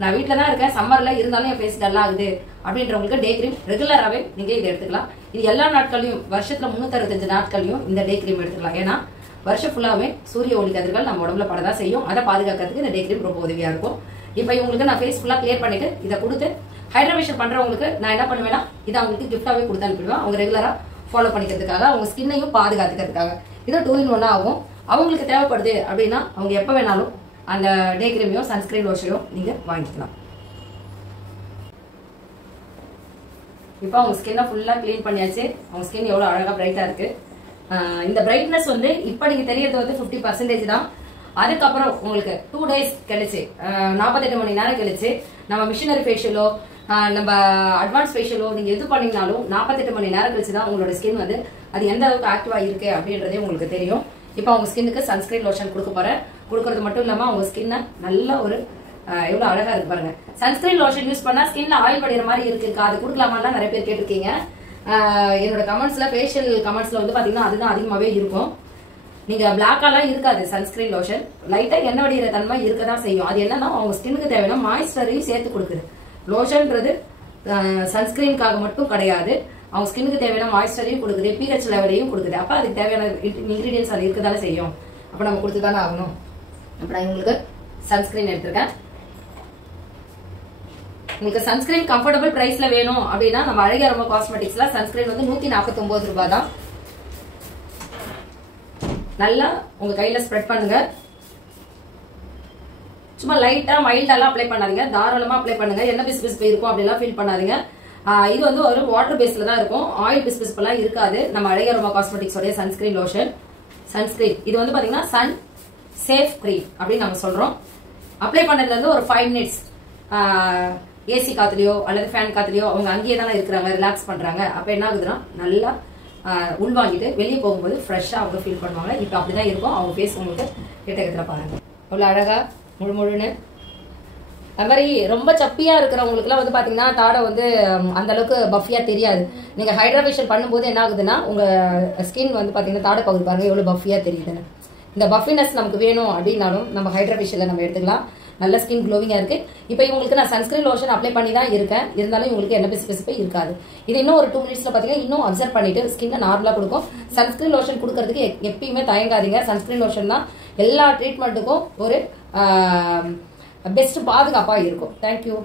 நான் வீட்டுல தான் இருக்கேன், சம்மர்ல இருந்தாலும் என் ஃபேஸ் டல் ஆகுது அப்படின்றவங்களுக்கு டே கிரீம் ரெகுலராகவே நீங்க இதை எடுத்துக்கலாம். இது எல்லா நாட்களையும் வருஷத்துல 365 நாட்களையும் இந்த டே கிரீம் எடுத்துக்கலாம். ஏன்னா வருஷம் ஃபுல்லாவே சூரிய ஒளி கதிர்கள் நம்ம உடம்புல படதான் செய்யும். அதை பாதுகாக்கிறதுக்கு இந்த டே கிரீம் ரொம்ப உதவியா இருக்கும். இப்ப இவங்களுக்கு நான் ஃபேஸ் ஃபுல்லா கிளியர் பண்ணிட்டு இதை கொடுத்து ஹைட்ரா ஃபேஷியல் பண்றவங்களுக்கு நான் என்ன பண்ணுவேன்னா இதை அவங்களுக்கு கிஃப்டாவே கொடுத்து அனுப்பிடுவேன். அவங்க ரெகுலரா ஃபாலோ பண்ணிக்கிறதுக்காக, அவங்க ஸ்கின்னையும் பாதுகாத்துக்கிறதுக்காக. இது 2 in 1 ஆகும். அவங்களுக்கு தேவைப்படுது அப்படின்னா அவங்க எப்போ வேணாலும் அந்த டே கிரீமையோ சன்ஸ்கிரீன் லோஷனையோ நீங்க வாங்கிக்கலாம். இப்போ அவங்க ஸ்கின்னை ஃபுல்லா கிளீன் பண்ணியாச்சு. அவங்க ஸ்கின் எவ்வளவு அழகா பிரைட்டா இருக்கு. இந்த பிரைட்னஸ் வந்து இப்போ நீங்க தெரியறது வந்து 50% தான். அதுக்கப்புறம் உங்களுக்கு 2 days கழிச்சு 48 மணி நேரம் கழிச்சு நம்ம மிஷினரி ஃபேஷியலோ நம்ம அட்வான்ஸ் ஃபேஷியலோ நீங்க எது பண்ணீங்கனாலும் 48 மணி நேரம் கழிச்சு தான் உங்களோட ஸ்கின் வந்து அது எந்த அளவுக்கு ஆக்டிவா இருக்கு அப்படின்றதே உங்களுக்கு தெரியும். இப்போ அவங்க ஸ்கின்னுக்கு சன்ஸ்கிரீன் லோஷன் கொடுக்க போறேன். கொடுக்கறது மட்டும் இல்லாம அவங்க ஸ்கின்னை நல்ல ஒரு எவ்வளவு அழகா இருக்கு பாருங்க. சன்ஸ்கிரீன் லோஷன் யூஸ் பண்ணா ஸ்கின்ல ஆயில் படிக்கிற மாதிரி இருக்கு, அது கொடுக்கலாமான்னு நிறைய பேர் கேட்டிருக்கீங்க. என்னோட கமெண்ட்ஸ்ல ஃபேஷியல் கமெண்ட்ஸ்ல வந்து பாத்தீங்கன்னா அதுதான் அதிகமாவே இருக்கும். நீங்க பிளாக்காலாம் இருக்காது சன்ஸ்கிரீன் லோஷன், லைட்டா எண்ணெய் வடிகிற தன்மை இருக்கதான் செய்யும். அது என்னன்னா அவங்க ஸ்கின்னுக்கு தேவையான மாய்ஸ்சரையும் சேர்த்து கொடுக்குது. லோஷன்ன்றது சன்ஸ்கிரீனுக்காக மட்டும் கிடையாது, அவங்க ஸ்கின்னுக்கு தேவையான மாய்ஸ்சரையும் கொடுக்குது, pH லெவலையும் கொடுக்குது. அப்ப அதுக்கு தேவையான இன்கிரீடியன்ஸ் அது இருக்கதானே செய்யும். அப்ப நம்ம கொடுத்து தானே ஆகணும். அப்ப நான் உங்களுக்கு சன்ஸ்கிரீன் எடுத்திருக்கேன். உங்களுக்கு சன்ஸ்கிரீன் கம்ஃபர்டபுள் பிரைஸ்ல வேணும் அப்படின்னா நம்ம அழகிய அரோமா காஸ்மெட்டிக்ஸ்ல சன்ஸ்கிரீன் வந்து 149 ரூபாய் தான். நல்லா உங்க கையில ஸ்ப்ரெட் பண்ணுங்க. சும்மா லைட்டா மைல்டாலாம் அப்ளை பண்ணாதீங்க, தாராளமா அப்ளை பண்ணுங்க. என்ன பிசு இருக்கும் அப்படிலாம் ஃபீல் பண்ணாதீங்க. இது வந்து ஒரு வாட்டர் பேஸ்ல தான் இருக்கும், ஆயில் பிசுலாம் இருக்காது. நம்ம அழகிய அரோமா காஸ்மெட்டிக்ஸோட சன்ஸ்கிரீன் லோஷன். சன்ஸ்கிரீன் இது வந்து பாத்தீங்கன்னா சன் சேஃப் கிரீம் அப்படின்னு நம்ம சொல்றோம். அப்ளை பண்ணதுல இருந்து ஒரு 5 minutes ஏசி காத்துலயோ அல்லது ஃபேன் காத்துலயோ அவங்க அங்கேயே தானே இருக்கிறாங்க, ரிலாக்ஸ் பண்றாங்க. அப்ப என்ன ஆகுதுன்னா நல்லா உள்வாங்கிட்டு வெளியே போகும்போது ஃப்ரெஷ்ஷா அவங்க ஃபீல் பண்ணுவாங்க. இப்போ அப்படிதான் இருக்கும் அவங்க ஃபேஸ். உங்களுக்கு கிட்ட பாருங்க அவ்வளவு அழகா முழுன்னு. அது மாதிரி ரொம்ப சப்பியா இருக்கிறவங்களுக்கு எல்லாம் வந்து பாத்தீங்கன்னா தாடை வந்து அந்த அளவுக்கு பஃபியா தெரியாது. நீங்க ஹைட்ரா ஃபேஷியல் பண்ணும்போது என்ன ஆகுதுன்னா உங்க ஸ்கின் வந்து பாத்தீங்கன்னா தாடை பகுதி பாருங்க எவ்வளவு பஃபியா தெரியுதுன்னு. இந்த பஃபினஸ் நமக்கு வேணும் அப்படின்னாலும் நம்ம ஹைட்ரா ஃபேஷியலை நம்ம எடுத்துக்கலாம். நல்ல ஸ்கின் க்ளோவிங்கா இருக்கு. இப்போ இவங்களுக்கு நான் சன்ஸ்கிரீன் லோஷன் அப்ளை பண்ணி தான் இருக்கேன், இருந்தாலும் இவங்களுக்கு என்ன பிசுபிசுப்பே இருக்காது. இது இன்னும் ஒரு 2 minutesல பாத்தீங்கன்னா இன்னும் அப்சர்வ் பண்ணிட்டு ஸ்கின்னை நார்மலா கொடுக்கும். சன்ஸ்கிரீன் லோஷன் கொடுக்கறதுக்கு எப்பயுமே தயங்காதீங்க. சன்ஸ்கிரீன் லோஷன் தான் எல்லா ட்ரீட்மெண்ட்டுக்கும் ஒரு பெஸ்ட் பாதுகாப்பா இருக்கும். தேங்க்யூ.